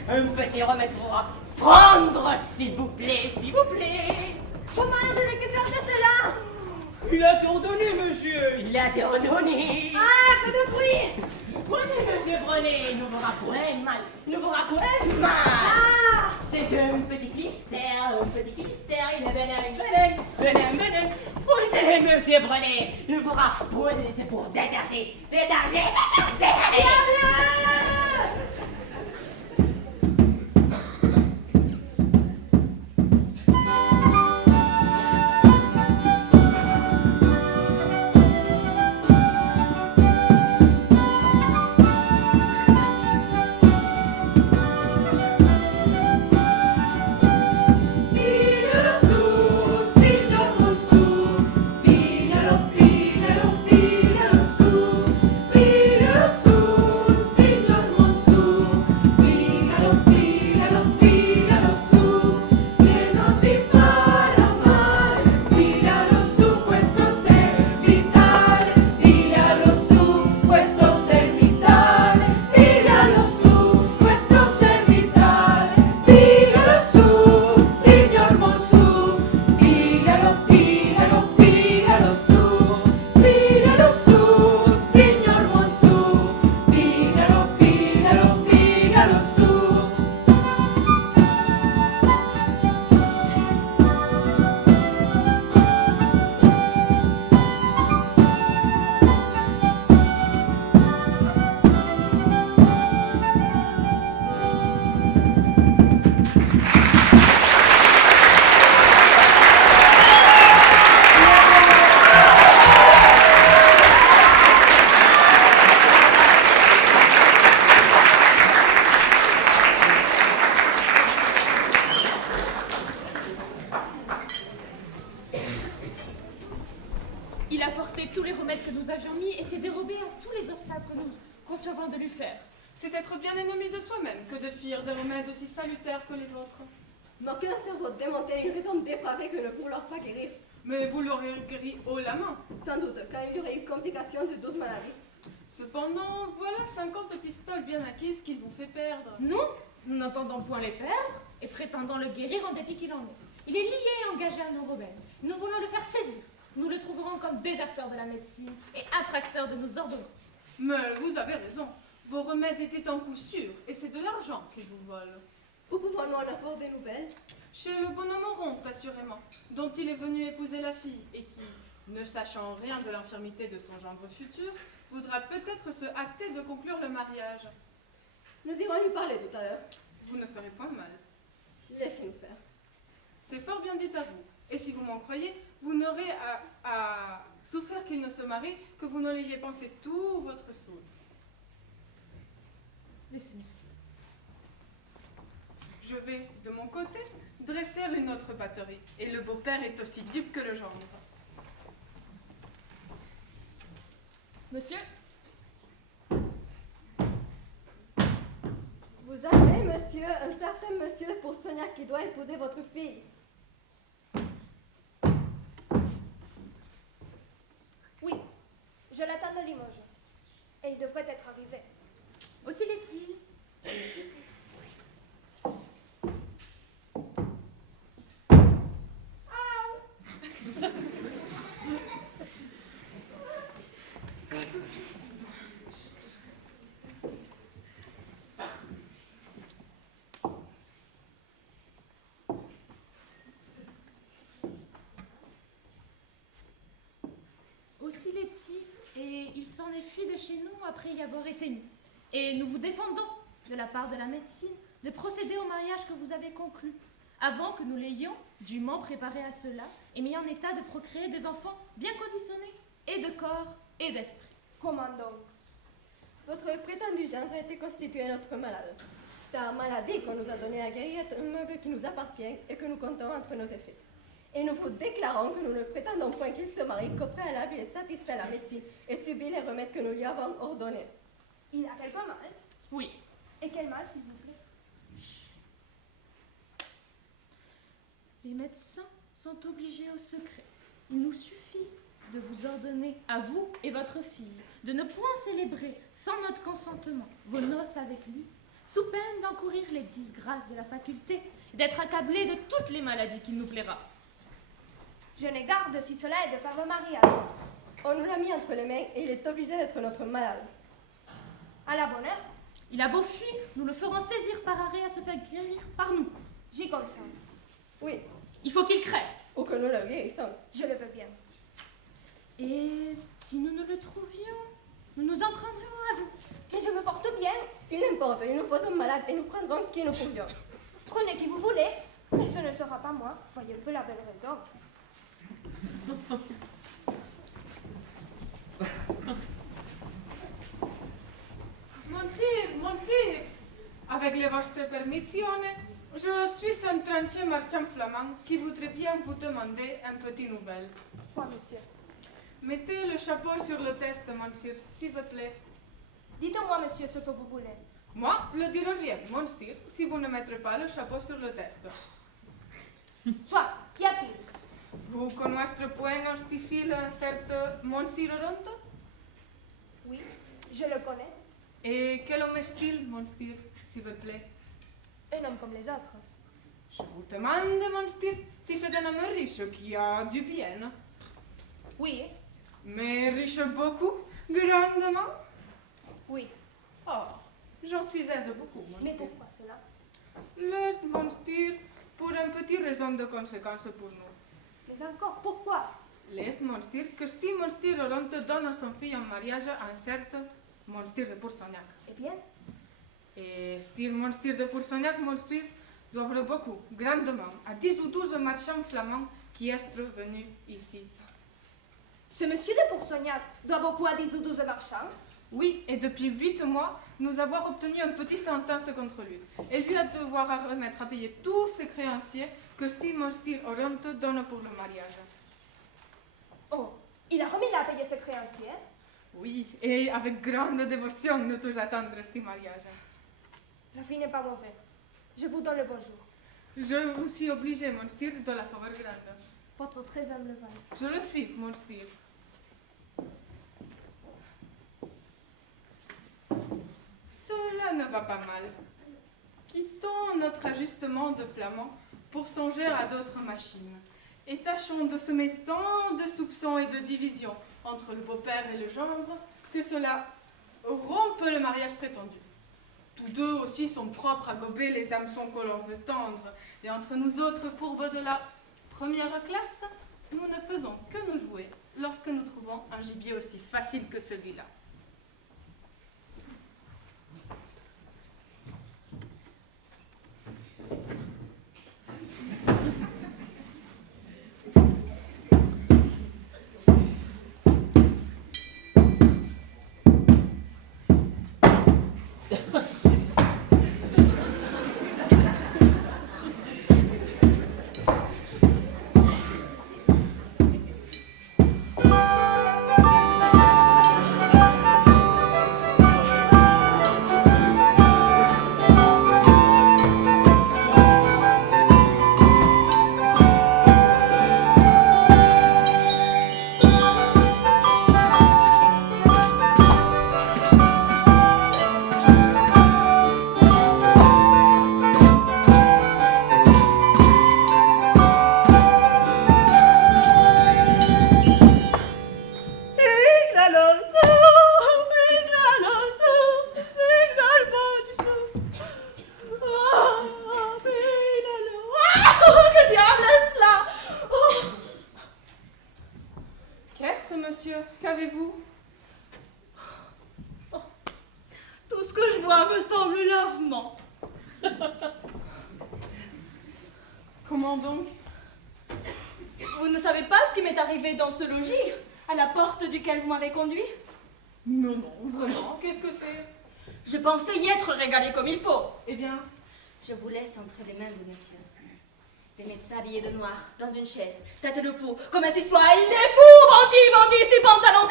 Un petit remède pour prendre, s'il vous plaît, s'il vous plaît. Comment je n'ai que faire de cela? Il a tout ordonné, monsieur. Il a tout ordonné. Ah, que de bruit! Prenez, monsieur, prenez. Il ne vous point mal. Il ne vous point mal. Ah! C'est un petit blister, un petit blister. Il est bénin. Prenez, monsieur, prenez. Il vous point. C'est pour dégager. Allez. Signor Monsu, tous les remèdes que nous avions mis et s'est dérobé à tous les obstacles que nous concevons de lui faire. C'est être bien ennemi de soi-même que de fuir des remèdes aussi salutaires que les vôtres. Marquer un cerveau démonté est une raison dépravée que ne vouloir pas guérir. Mais vous l'aurez guéri haut la main. Sans doute, car il y aurait eu complications de 12 maladies. Cependant, voilà 50 pistoles bien acquises qu'il vous fait perdre. Nous, nous n'entendons point les perdre et prétendons le guérir en dépit qu'il en est. Il est lié et engagé à nos rebelles. Nous voulons le faire saisir. Nous le trouverons comme déserteur de la médecine et infracteur de nos ordonnances. Mais vous avez raison. Vos remèdes étaient en coup sûr, et c'est de l'argent qu'ils vous volent. Où pouvons-nous en avoir des nouvelles? Chez le bonhomme Oronte, assurément, dont il est venu épouser la fille, et qui, ne sachant rien de l'infirmité de son gendre futur, voudra peut-être se hâter de conclure le mariage. Nous irons lui parler tout à l'heure. Vous ne ferez point mal. Laissez-nous faire. C'est fort bien dit à vous. Et si vous m'en croyez, vous n'aurez à souffrir qu'il ne se marie que vous ne l'ayez pensé tout votre soul. Laissez-nous. Je vais, de mon côté, dresser une autre batterie. Et le beau-père est aussi dupe que le gendre. Monsieur, Vous avez, monsieur, un certain monsieur de Pourceaugnac qui doit épouser votre fille. Oui, je l'attends de Limoges. Et il devrait être arrivé. aussi l'est-il. Aussi l'est-il, et il s'en est fui de chez nous après y avoir été mis. Et nous vous défendons, de la part de la médecine, de procéder au mariage que vous avez conclu, avant que nous l'ayons dûment préparé à cela et mis en état de procréer des enfants bien conditionnés, et de corps et d'esprit. Comment donc? Votre prétendu gendre a été constitué notre malade. Sa maladie qu'on nous a donnée à guérir est un meuble qui nous appartient et que nous comptons entre nos effets. Et nous vous déclarons que nous ne prétendons point qu'il se marie qu'au préalable il satisfait la médecine et subit les remèdes que nous lui avons ordonnés. Il a quelque mal? Oui, Et quel mal, s'il vous plaît? les médecins sont obligés au secret. Il nous suffit de vous ordonner, à vous et votre fille, de ne point célébrer, sans notre consentement, vos noces avec lui, sous peine d'encourir les disgrâces de la faculté, et d'être accablés de toutes les maladies qu'il nous plaira. Je n'ai garde si cela est de faire le mariage. On nous l'a mis entre les mains et il est obligé d'être notre malade. À la bonne heure, Il a beau fuir, nous le ferons saisir par arrêt à se faire guérir par nous. j'y consens. Oui, Il faut qu'il crève. ou que nous le guérissons. Je le veux bien. Et si nous ne le trouvions, nous nous en prendrions à vous. Mais je me porte bien. Il importe, il nous faisons malades et nous prendrons qui nous pourrions. Prenez qui vous voulez. Mais ce ne sera pas moi. Voyez un peu la belle raison. Monsieur, avec les vostres permissions, je suis un tranché marchand flamand qui voudrait bien vous demander un petit nouvelle. Quoi, monsieur? Mettez le chapeau sur le test, monsieur, s'il vous plaît. Dites-moi, monsieur, ce que vous voulez. Moi, le dirai rien, monsieur, si vous ne mettrez pas le chapeau sur le test. Soit, qu'y a-t-il? Vous connaissez point un stifile un certain monsieur Oronte? Oui, je le connais. Et quel homme est-il, monsieur, s'il vous plaît? Un homme comme les autres. Je vous demande, monsieur, si c'est un homme riche qui a du bien. Oui, Mais riche beaucoup, grandement? oui. Oh, j'en suis aise beaucoup, Mais monsieur. pourquoi cela? Laisse, monsieur, pour une petite raison de conséquence pour nous. Mais encore, pourquoi? Laisse, monsieur, que si monsieur Oronte donne son fils en mariage à un certain monsieur de Pourceaugnac. Eh bien, Et si monsieur de Pourceaugnac, monsieur, doivent beaucoup, grandement, à 10 ou 12 marchands flamands qui sont venus ici. ce monsieur de Pourceaugnac doit beaucoup à 10 ou 12 marchands. Oui, et depuis 8 mois, nous avons obtenu un petit sentence contre lui. Et lui a devoir à remettre à payer tous ses créanciers que Steve Monsieur Oronte donne pour le mariage. Oh, Il a remis la payer ses créanciers. Oui, et avec grande dévotion, nous tous attendre ce mariage. La fille n'est pas mauvaise. Je vous donne le bonjour. Je vous suis obligée, mon sire, de la faveur grande. Votre très humble valet. Je le suis, mon sire. Cela ne va pas mal. Quittons notre ajustement de flamand pour songer à d'autres machines. Et tâchons de semer tant de soupçons et de divisions entre le beau-père et le gendre que cela rompe le mariage prétendu. Tous deux aussi sont propres à gober les hameçons qu'on leur veut tendre. Et entre nous autres fourbes de la première classe, nous ne faisons que nous jouer lorsque nous trouvons un gibier aussi facile que celui-là. Monsieur, qu'avez-vous? Tout ce que je vois me semble lavement. Comment donc? Vous ne savez pas ce qui m'est arrivé dans ce logis, à la porte duquel vous m'avez conduit? Non, vraiment, qu'est-ce que c'est? Je pensais y être régalée comme il faut. Eh bien, Je vous laisse entre les mains de monsieur. Les médecins habillés de noir, dans une chaise, tête de peau, comme ainsi soit, il est fou, bandit, ses pantalons,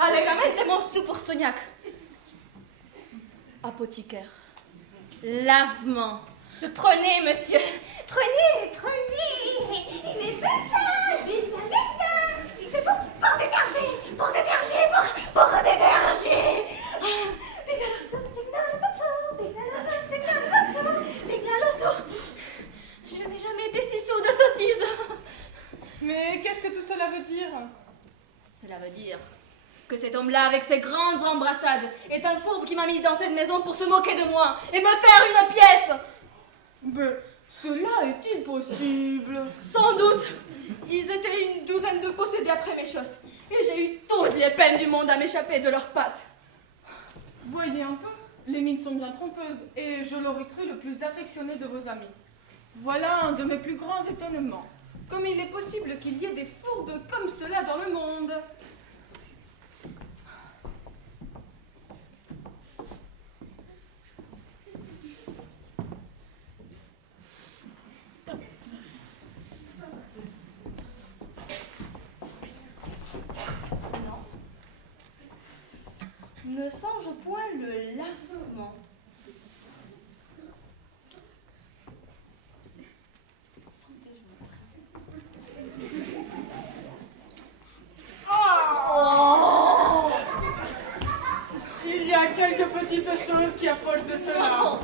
allégramente morceau pour Sognac. Apothicaire, lavement. Prenez, monsieur, prenez. Il est vite là. C'est pour déterger, pour déterger. Je n'ai jamais été si sourd de sottise. mais qu'est-ce que tout cela veut dire? Cela veut dire que cet homme-là, avec ses grandes embrassades, est un fourbe qui m'a mis dans cette maison pour se moquer de moi et me faire une pièce. Mais cela est impossible. Sans doute. Ils étaient une douzaine de possédés après mes choses. Et j'ai eu toutes les peines du monde à m'échapper de leurs pattes. Voyez un peu, les mines sont bien trompeuses, et je l'aurais cru le plus affectionné de vos amis. Voilà un de mes plus grands étonnements. Comme il est possible qu'il y ait des fourbes comme cela dans le monde. Ne songe point le lavement. Oh! Il y a quelques petites choses qui approchent de cela.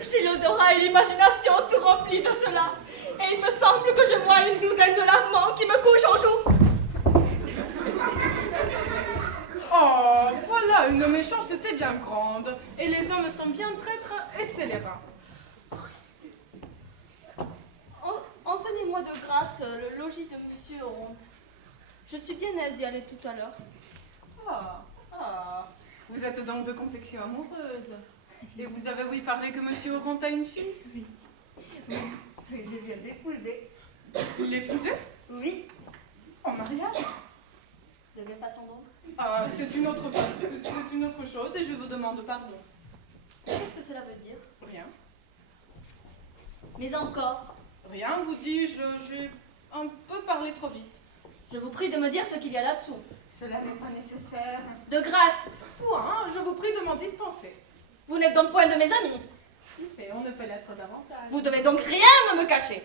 J'ai l'odorat et l'imagination tout remplis de cela. Et il me semble que je vois une douzaine de lavements qui me couchent en joue. Oh, voilà une méchanceté bien grande. Et les hommes sont bien traîtres et scélérats. Enseignez-moi de grâce le logis de Monsieur Oronte. Je suis bien aise d'y aller tout à l'heure. Vous êtes donc de complexion amoureuse. Et vous avez ouï parler que Monsieur Oronte a une fille? Oui, je viens d'épouser. L'épouser? Oui. En mariage? De quelle façon donc? C'est une autre chose et je vous demande pardon. Qu'est-ce que cela veut dire? Rien. Mais encore? Rien, vous dis-je, j'ai un peu parlé trop vite. Je vous prie de me dire ce qu'il y a là-dessous. Cela n'est pas nécessaire. De grâce, Point, je vous prie de m'en dispenser. vous n'êtes donc point de mes amis. Si fait, on ne peut l'être davantage. Vous devez donc rien me cacher.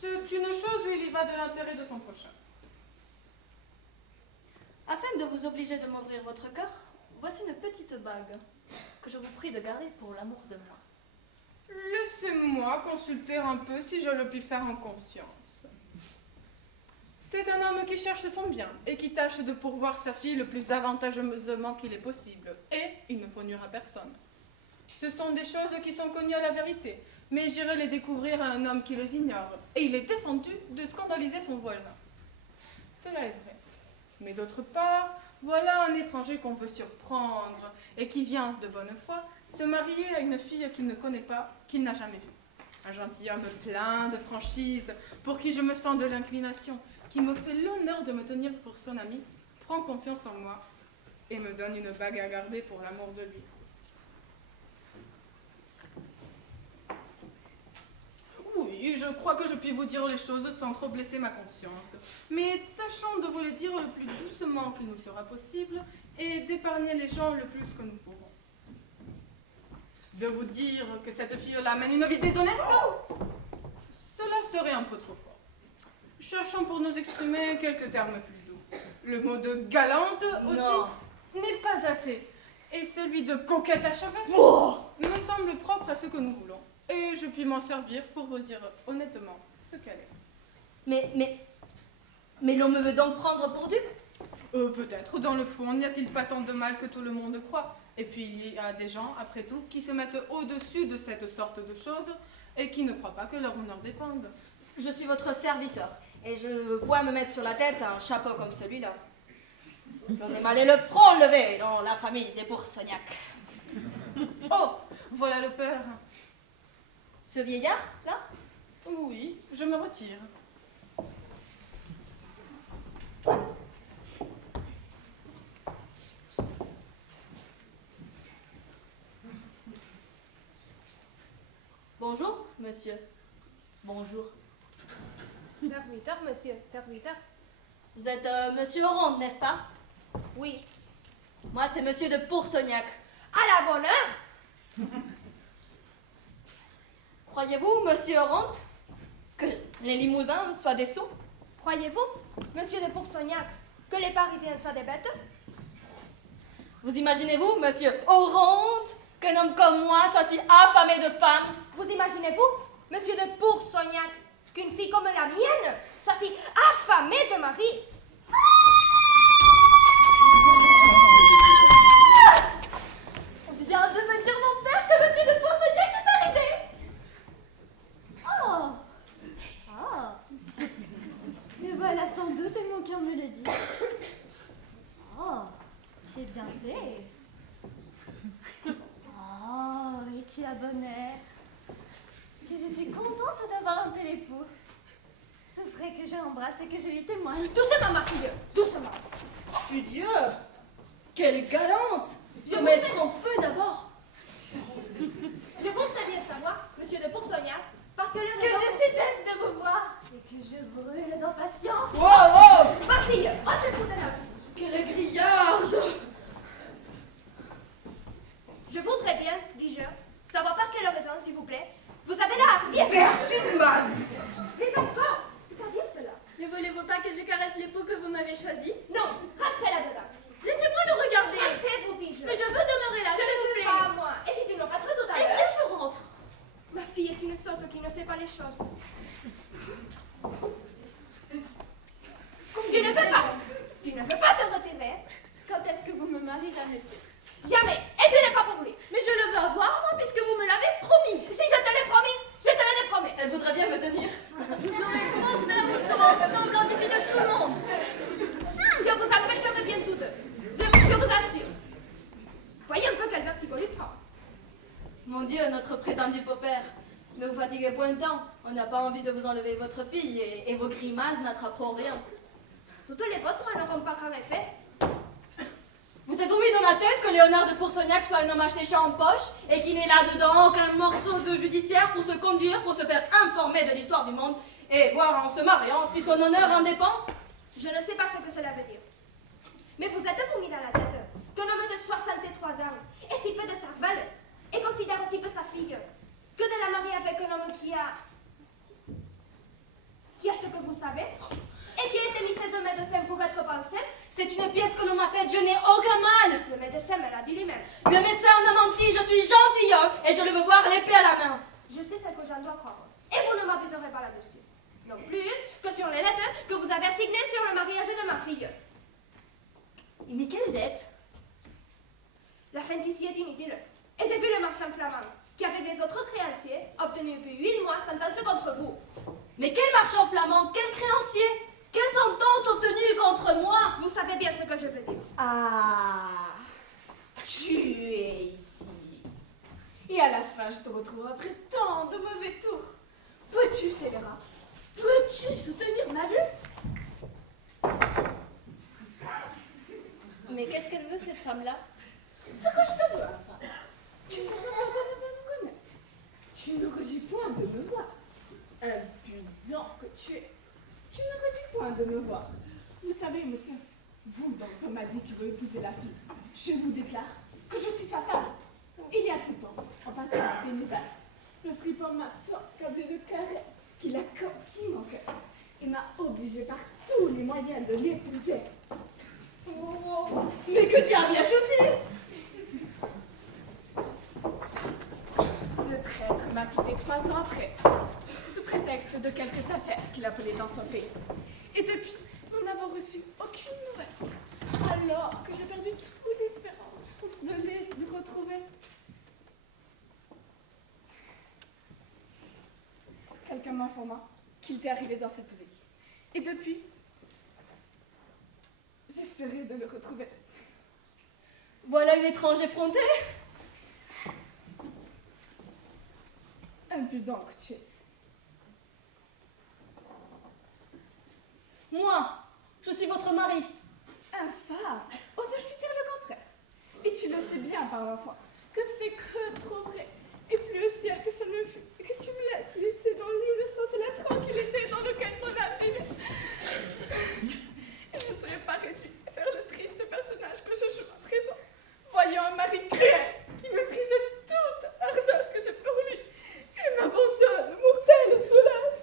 C'est une chose où il y va de l'intérêt de son prochain. Afin de vous obliger de m'ouvrir votre cœur, voici une petite bague que je vous prie de garder pour l'amour de moi. Laissez-moi consulter un peu si je le puis faire en conscience. C'est un homme qui cherche son bien et qui tâche de pourvoir sa fille le plus avantageusement qu'il est possible. Et il ne faut nuire à personne. Ce sont des choses qui sont connues à la vérité, mais j'irai les découvrir à un homme qui les ignore, et il est défendu de scandaliser son voisin. Cela est vrai. Mais d'autre part, voilà un étranger qu'on veut surprendre, et qui vient, de bonne foi, se marier à une fille qu'il ne connaît pas, qu'il n'a jamais vue. Un gentilhomme plein de franchise, pour qui je me sens de l'inclination, qui me fait l'honneur de me tenir pour son ami, prend confiance en moi, et me donne une bague à garder pour l'amour de lui. Oui, je crois que je puis vous dire les choses sans trop blesser ma conscience. Mais tâchons de vous les dire le plus doucement qu'il nous sera possible et d'épargner les gens le plus que nous pourrons. De vous dire que cette fille-là mène une vie déshonnête, cela serait un peu trop fort. Cherchons pour nous exprimer quelques termes plus doux. Le mot de galante aussi n'est pas assez. Et celui de coquette à cheveux me semble propre à ce que nous voulons. Et je puis m'en servir pour vous dire honnêtement ce qu'elle est. Mais l'on me veut donc prendre pour dupe? Peut-être, dans le fond, n'y a-t-il pas tant de mal que tout le monde croit? Et puis il y a des gens, après tout, qui se mettent au-dessus de cette sorte de choses et qui ne croient pas que leur honneur dépende. Je suis votre serviteur, et je ne veux point me mettre sur la tête un chapeau comme celui-là. J'en ai mal et le front levé dans la famille des Poursognac. Oh, voilà le père. Ce vieillard, là? Oui, je me retire. Bonjour, monsieur. Bonjour. Serviteur, monsieur, serviteur. Vous êtes monsieur Oronde, n'est-ce pas? Oui. Moi, c'est monsieur de Poursognac. À la bonne heure. Croyez-vous, monsieur Oronde, que les Limousins soient des sots? Croyez-vous, monsieur de Poursognac, que les Parisiens soient des bêtes? Vous imaginez-vous, monsieur Oronde, qu'un homme comme moi soit si affamé de femmes? Vous imaginez-vous, monsieur de Poursognac, qu'une fille comme la mienne soit si affamée de mari? On vient de me dire, mon père, que monsieur de Poursognac est arrivé. Oh! Oh! Me voilà sans doute et mon cœur me le dit. Oh! J'ai bien fait. Oh, et qui a bon air. Que je suis contente d'avoir un tel époux. Ce ferait que je l'embrasse et que je lui témoigne. Doucement, ma fille, doucement. Dieu, quelle galante! Mais elle prend feu d'abord. Je voudrais bien savoir, monsieur de Poursognac, par quelle raison que je suis aise de vous voir et que je brûle d'impatience. Wow! Ma fille, ôtez-vous de là. Quelle grillarde! Je voudrais bien, dis-je, savoir par quelle raison, s'il vous plaît, vous avez la hardiesse. Vertu de ma vie! Mais encore, c'est-à-dire cela. Ne voulez-vous pas que je caresse l'époux que vous m'avez choisi? Non, rentrez là-dedans. Laissez-moi le regarder. Rentrez-vous, dis-je. Mais je veux demeurer là, s'il vous plaît. Pas moi. Et si tu ne rentres tout à l'heure? Eh bien, je rentre. Ma fille est une sotte qui ne sait pas les choses. Tu ne veux pas te retirer. Quand est-ce que vous me marierez, monsieur? Jamais. Et tu n'es pas pour lui. Mais je le veux avoir, moi, puisque vous me l'avez promis. Si je te l'ai promis, je te l'ai promis. Elle voudrait bien me tenir. Vous aurez beau faire, nous serons ensemble en dépit de tout le monde. Je vous empêcherai bien tous deux. Je vous assure. Voyez un peu quel vertige lui prend. Mon Dieu, notre prétendu beau-père, ne vous fatiguez point tant. On n'a pas envie de vous enlever votre fille et vos grimaces n'attraperont rien. Toutes les vôtres n'auront pas grand effet. Vous êtes-vous mis dans la tête que Léonard de Poursognac soit un homme acheté en poche et qu'il n'ait là-dedans qu'un morceau de judiciaire pour se conduire, pour se faire informer de l'histoire du monde et voir en se mariant si son honneur en dépend? Je ne sais pas ce que cela veut dire. Mais vous êtes-vous mis dans la tête qu'un homme de 63 ans et si peu de sa valeur et considère aussi peu sa fille que de la marier avec un homme qui a ce que vous savez et qui a été mis chez un médecin pour être pensé? C'est une pièce que l'on m'a faite, je n'ai aucun mal. Le médecin me l'a dit lui-même. Le médecin en a menti, je suis gentilhomme et je le veux voir l'épée à la main. Je sais ce que j'en dois croire. Et vous ne m'abuserez pas là-dessus. Non plus que sur les lettres que vous avez assignées sur le mariage de ma fille. Mais quelle dette? La fin ici est inutile. Et j'ai vu le marchand flamand qui, avec les autres créanciers, a obtenu depuis 8 mois sentence contre vous. Mais quel marchand flamand? Quel créancier? Quelle sentence obtenue contre moi? Vous savez bien ce que je veux dire. Ah, tu es ici. Et à la fin, je te retrouve après tant de mauvais tours. Peux-tu, Scélérat, peux-tu soutenir ma vue? Mais qu'est-ce qu'elle veut, cette femme-là? Ce que je te veux, enfin. Tu fais semblant de ne pas me connaître. Tu ne rugis point de me voir. Impudent que tu es. Tu ne rugis point de me voir. Vous savez, monsieur, vous, donc, on m'a dit que vous épousez la fille. Je vous déclare que je suis sa femme. Il y a 7 ans, en passant à Pénédas, le fripon m'a tant câblé de caresses qu'il a conquis mon cœur et m'a obligé par tous les moyens de l'épouser. Oh, Mais que diable y a ceci? le traître m'a quitté 3 ans après, sous prétexte de quelques affaires qu'il appelait dans son pays. Et depuis, nous n'avons reçu aucune nouvelle. Alors que j'ai perdu toute l'espérance de les retrouver. Quelqu'un m'informa qu'il était arrivé dans cette ville. Et depuis, j'espérais de le retrouver. Voilà une étrange effrontée. Impudent que tu es. Moi, je suis votre mari. Infâme! Oses-tu dire le contraire? Et tu le sais bien par ma foi, que c'était que trop vrai. Et plus au ciel que ça ne fut, et que tu me laisses laisser dans l'innocence et la tranquillité dans lequel mon âme vivait. Et je ne serais pas réduite à faire le triste personnage que je joue à présent, voyant un mari cruel qui méprisait toute ardeur que j'ai pour lui et m'abandonne, mortel foulage.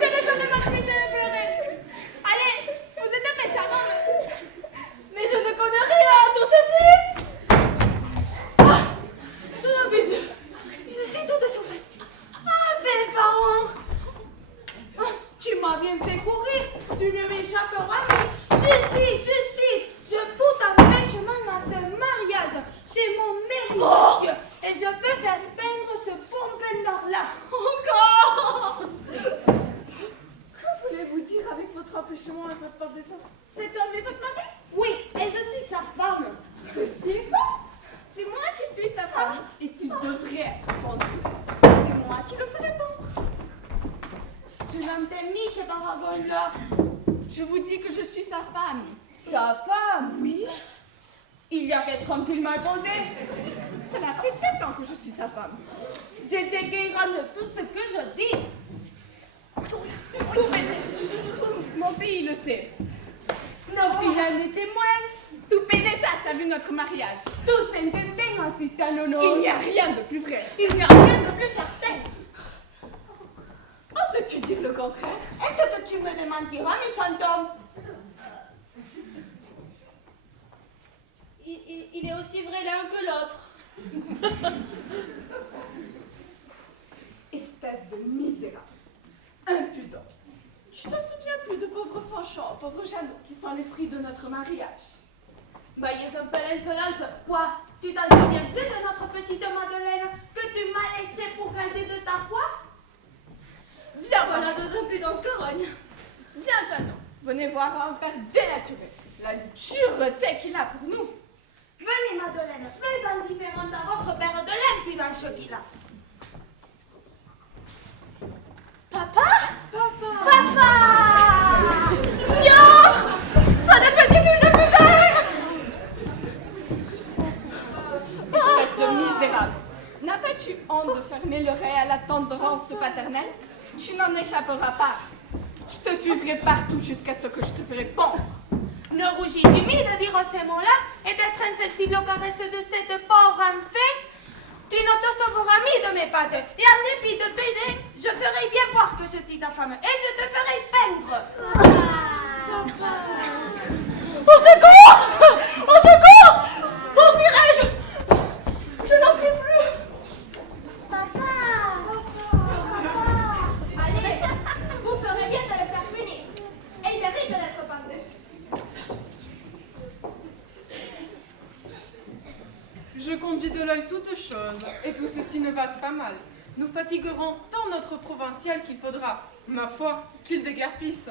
Je ne connais pas plus de pleurer. Allez, vous êtes un méchant homme. Mais je ne connais rien à tout ceci. Ah, je n'en peux plus. Je suis toute essoufflée. Ah, belle Pharaon. Ah, tu m'as bien fait courir. Tu ne m'échapperas pas. Justice, justice. Je pousse un chemin dans ce mariage. C'est mon mérite, monsieur. Et je peux faire peindre ce bon pendant-là. Encore. Que voulez-vous dire avec votre empêchement et votre pendaison? Cet homme est votre mari? Oui, et je suis sa femme. Ceci est faux. C'est moi qui suis sa femme. Et s'il devrait être pendu, c'est moi qui le ferai pendre. Je n'en t'ai mis chez Paragon-là. Je vous dis que je suis sa femme. Sa femme? Oui. Il y a 4 ans qu'il m'a posé. Cela fait 7 ans que je suis sa femme. Je déguerre de tout ce que je dis. Tout mon pays le sait. Nos filles des témoins. Tout Pénédas a vu notre mariage. Tous s'entendent insistent à nos Il n'y a rien de plus vrai. Il n'y a rien de plus certain. Oses-tu dire le contraire? Est-ce que tu me démentiras, méchant homme? Il est aussi vrai l'un que l'autre. Espèce de misérable. Impudent. Tu ne te souviens plus de pauvre Fanchon, pauvre Jeannot, qui sont les fruits de notre mariage? Voyez un peu l'insolence. Quoi? Tu t'en souviens plus de notre petite Madeleine que tu m'as léchée pour raser de ta foi? Viens, Voilà Fanchon. deux impudentes corognes. Viens, Jeannot. Venez voir un père dénaturé. La dureté qu'il a pour nous. Venez, Madeleine, fais indifférente à votre père de l'impudence qu'il a. Papa? Papa! Diantre! Sois des petits fils de putain! Espèce de misérable. N'a N'as pas tu honte de fermer l'oreille à la tendresse paternelle? Tu n'en échapperas pas. Je te suivrai partout jusqu'à ce que je te ferai pendre. Ne rougis-tu mis de dire ces mots-là et d'être insensible aux caresses de cette pauvre enfant? Tu ne te sauveras mis de mes pattes, et en dépit de t'aider, je ferai bien voir que je suis ta femme, et je te ferai peindre. Au secours! Au secours! Où irai-je? Je n'en puis plus! Papa! Allez, vous ferez bien de le faire punir. Et il mérite d'être pendu. Je conduis de l'œil toutes choses, et tout ceci ne va pas mal. Nous fatiguerons tant notre provincial qu'il faudra, ma foi, qu'il déguerpisse.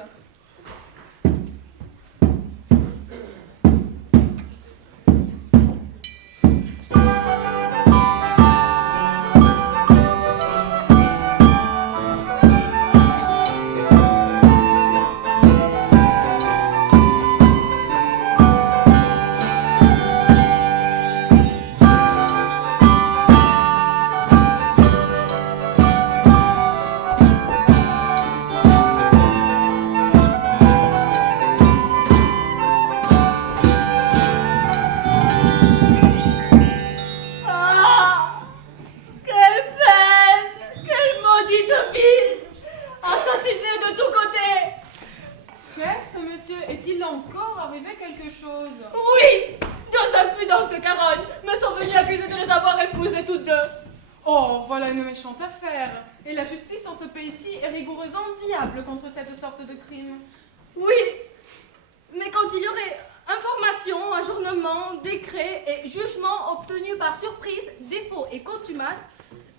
Oh, voilà une méchante affaire. Et la justice en ce pays-ci est rigoureusement diable contre cette sorte de crime. Oui, mais quand il y aurait information, ajournement, décret et jugement obtenu par surprise, défaut et contumace,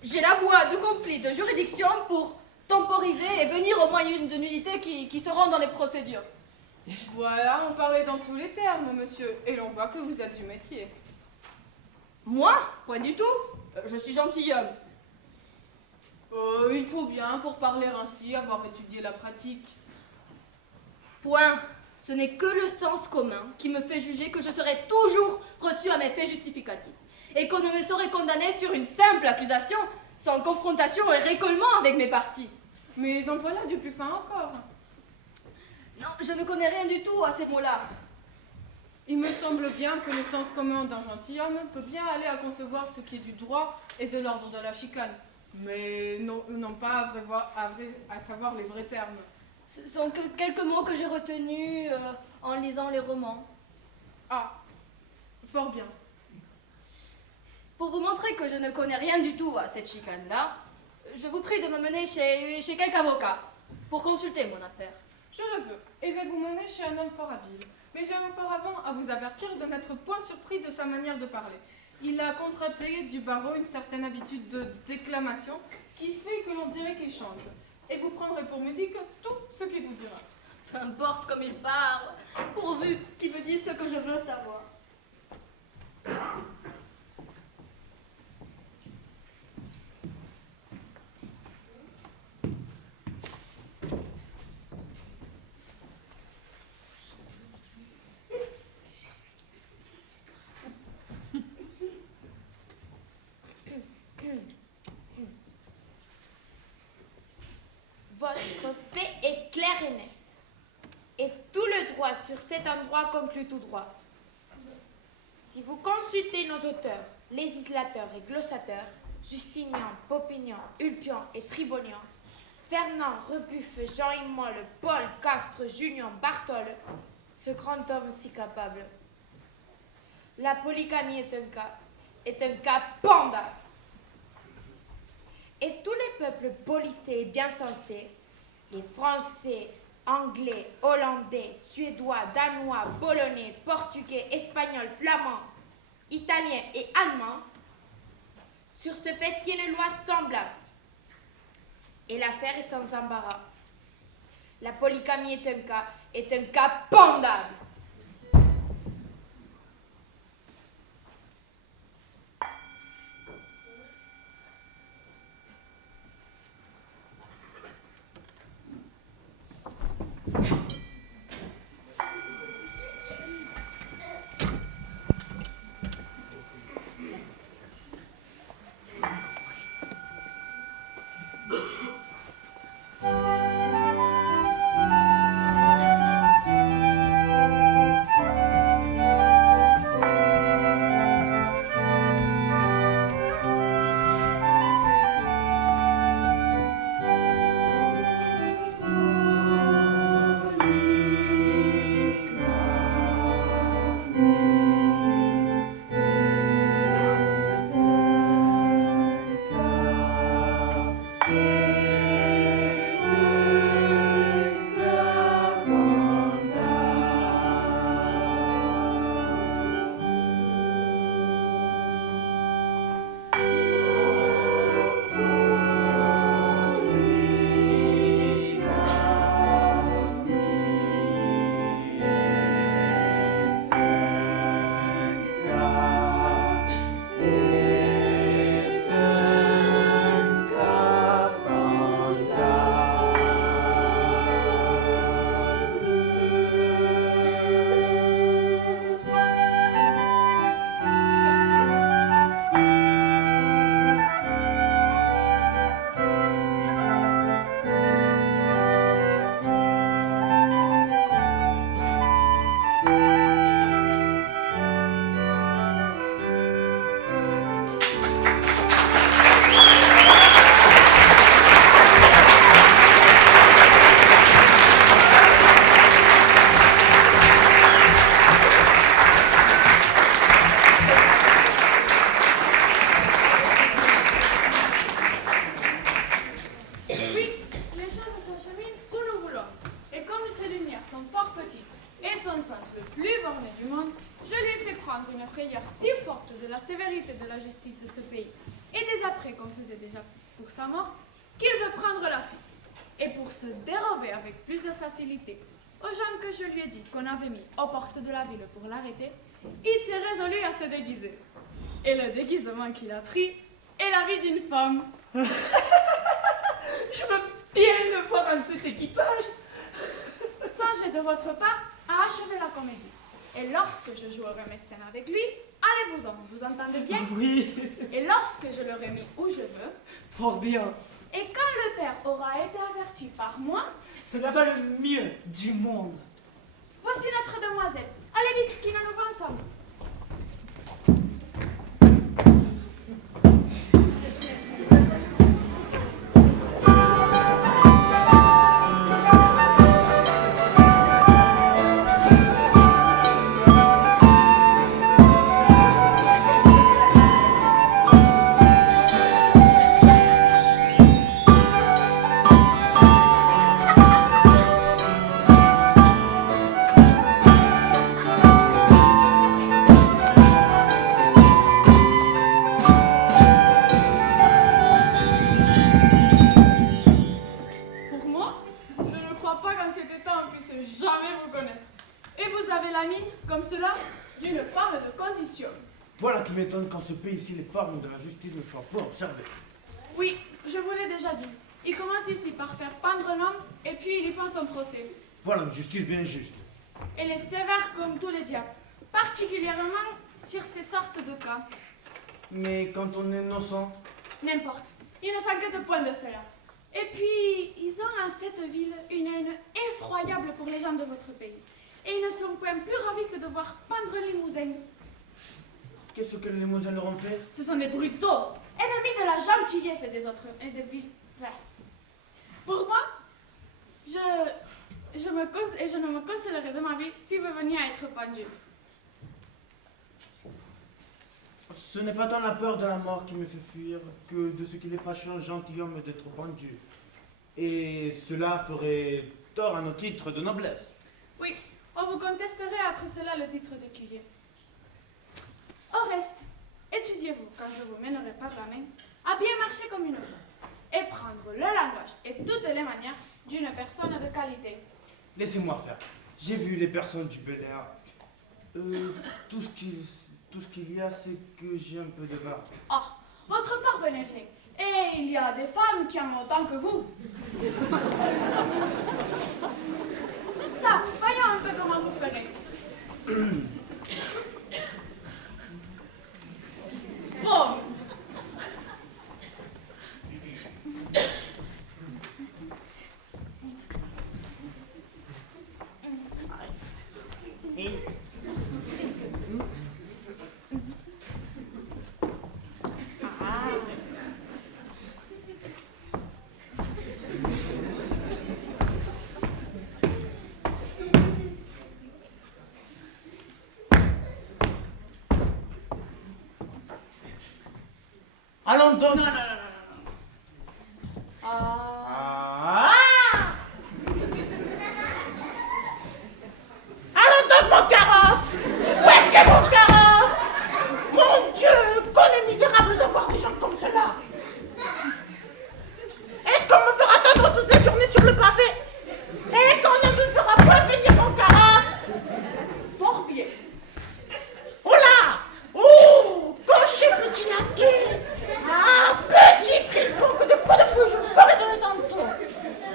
j'ai la voie de conflit de juridiction pour temporiser et venir aux moyens de nullité qui seront dans les procédures. Voilà, on parlait dans tous les termes, monsieur, et l'on voit que vous êtes du métier. Moi? Point du tout. Je suis gentilhomme. Il faut bien, pour parler ainsi, avoir étudié la pratique. Point. Ce n'est que le sens commun qui me fait juger que je serai toujours reçu à mes faits justificatifs et qu'on ne me saurait condamner sur une simple accusation, sans confrontation et récollement avec mes parties. Mais en voilà du plus fin encore. Non, je ne connais rien du tout à ces mots-là. Il me semble bien que le sens commun d'un gentilhomme peut bien aller à concevoir ce qui est du droit et de l'ordre de la chicane, mais non pas à savoir les vrais termes. Ce sont que quelques mots que j'ai retenus en lisant les romans. Ah, fort bien. Pour vous montrer que je ne connais rien du tout à cette chicane-là, je vous prie de me mener chez quelque avocat pour consulter mon affaire. Je le veux, et vais vous mener chez un homme fort habile. Mais j'ai auparavant à vous avertir de n'être point surpris de sa manière de parler. Il a contracté du barreau une certaine habitude de déclamation qui fait que l'on dirait qu'il chante. Et vous prendrez pour musique tout ce qu'il vous dira. Peu importe comme il parle, pourvu qu'il me dise ce que je veux savoir. Votre fait est clair et net. Et tout le droit sur cet endroit conclut tout droit. Si vous consultez nos auteurs, législateurs et glossateurs, Justinien, Popignan, Ulpian et Tribonian, Fernand, Rebuff, Jean Immol, Paul, Castres, Junion, Bartol, ce grand homme si capable. La polygamie est un cas pendable. Et tous les peuples policés et bien sensés, les Français, Anglais, Hollandais, Suédois, Danois, Polonais, Portugais, Espagnols, Flamands, Italiens et Allemands, sur ce fait tiennent une loi semblable. Et l'affaire est sans embarras. La polygamie est un cas pendable. vérité de la justice de ce pays et des apprêts qu'on faisait déjà pour sa mort, qu'il veut prendre la fuite. Et pour se dérober avec plus de facilité aux gens que je lui ai dit qu'on avait mis aux portes de la ville pour l'arrêter, il s'est résolu à se déguiser. Et le déguisement qu'il a pris est la vie d'une femme. Je veux bien le voir dans cet équipage. Songez de votre part à achever la comédie. Et lorsque je jouerai mes scènes avec lui, allez-vous-en, vous entendez bien? Oui, Et lorsque je l'aurai mis où je veux, fort bien. et quand le père aura été averti par moi, Cela va le mieux du monde. voici notre demoiselle. Allez vite, qu'il en nous va ensemble. Pour moi, je ne crois pas qu'en cet état on puisse jamais vous connaître. Et vous avez la mine, comme cela, d'une femme de condition. Voilà qui m'étonne qu'en ce pays-ci, les formes de la justice ne soient pas observées. Oui, je vous l'ai déjà dit. Il commence ici par faire pendre l'homme, et puis ils y font son procès. Voilà une justice bien juste. Elle est sévère comme tous les diables, particulièrement sur ces sortes de cas. Mais quand on est innocent, N'importe, ils ne s'inquiètent point de cela. Et puis, ils ont en cette ville une haine effroyable pour les gens de votre pays. Et ils ne sont point plus ravis que de voir pendre les Limousin. qu'est-ce que les Limousins leur ont fait? Ce sont des brutaux, ennemis de la gentillesse et des autres et des villes. Voilà. Pour moi, je ne me consolerai de ma vie si vous veniez à être pendu. Ce n'est pas tant la peur de la mort qui me fait fuir que de ce qu'il est fâchant gentilhomme d'être pendu. Et cela ferait tort à nos titres de noblesse. Oui, on vous contesterait après cela le titre d'écuyer. Au reste, étudiez-vous, quand je vous mènerai par la main, à bien marcher comme une femme, et prendre le langage et toutes les manières d'une personne de qualité. Laissez-moi faire. J'ai vu les personnes du Bel Air. Tout ce qu'il y a, c'est que j'ai un peu de barbe. Oh, votre barbe n'est rien. Et il y a des femmes qui en ont autant que vous. Ça, voyons un peu comment vous ferez. Bon. Allons donc. Non. Ah. Allons donc, mon carrosse! Où est-ce que mon carrosse? Mon Dieu, qu'on est misérable de voir des gens comme cela! Est-ce qu'on me fera attendre toute la journée sur le pavé? Et qu'on ne me fera pas venir mon carrosse? Fort bien. Oh là! Oh! Cocher petit laquais! Ah, petit fripon, que de coups de fou je vous ferai donner tantôt!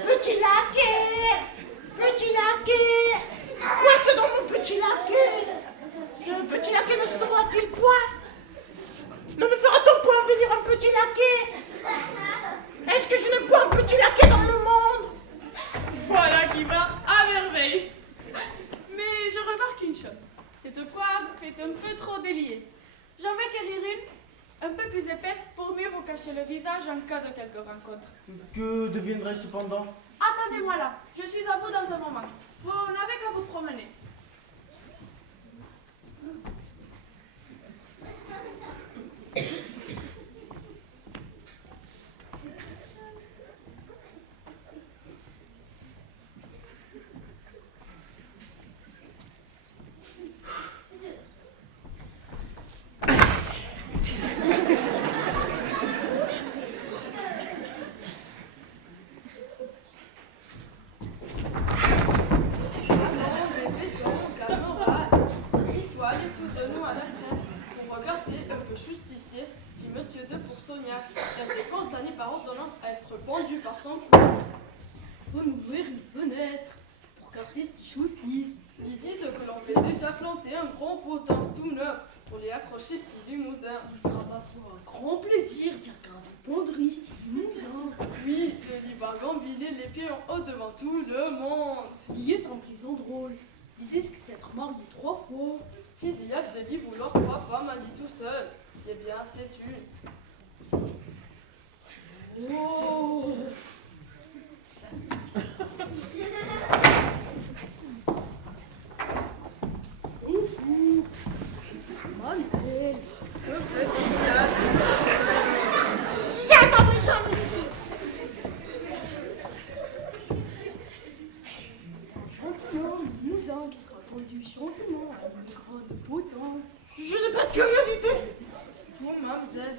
Petit laquais! Petit laquais! Où est-ce donc mon petit laquais? Ce petit laquais ne se trouvera-t-il point? Ne me fera-t-on point venir un petit laquais? Est-ce que je n'ai pas un petit laquais dans le monde? Voilà qui va à merveille. Mais je remarque une chose. Cette coiffe est un peu trop déliée. J'en vais quérir une, un peu plus épaisse pour mieux vous cacher le visage en cas de quelque rencontre. Que deviendrai-je cependant? Attendez-moi là, je suis à vous dans un moment. Vous n'avez qu'à vous promener. Monsieur de Poursognac, qui a été condamné par ordonnance à être pendu par son clou. Faut nous ouvrir une fenêtre pour garder cette justice. Ils disent que l'on fait déjà planter un grand potence tout neuf pour les accrocher ce limousin. Il sera parfois un grand plaisir d'y regarder pondre ce limousin. Oui, de Libargambiler les pieds en haut devant tout le monde. Il est en prison drôle. Ils disent que c'est être marié 3 fois. Si diable de lit vouloir 3 femmes à lui tout seul, eh bien c'est une. Oh. Mademoiselle, Que faites-vous là? gentiment, un limousin qui sera pendu gentiment à une grande potence. Je n'ai pas de curiosité. Vous, mademoiselle,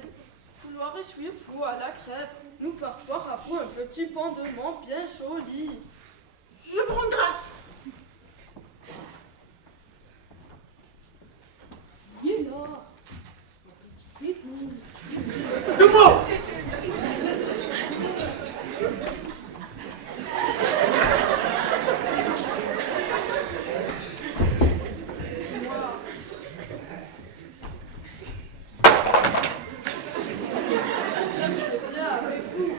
vouloir échouer vous à la crève, nous faire voir à vous un petit pendement bien joli. Je vous rends grâce. Il est là, mon petit étoile. Debout! C'est bien avec vous.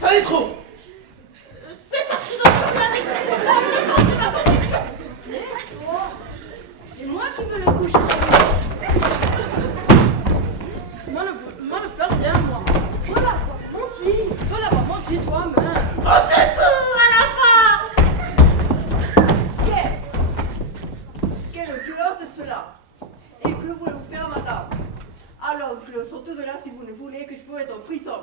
Ça est trop! Et moi qui veux le coucher. Moi le faire bien, moi. Faut l'avoir menti. Faut l'avoir menti toi-même. Au secours! À la Quelle violence est cela? Et que voulez-vous faire, madame? Alors, sortez de là si vous ne voulez que je peux être en prison.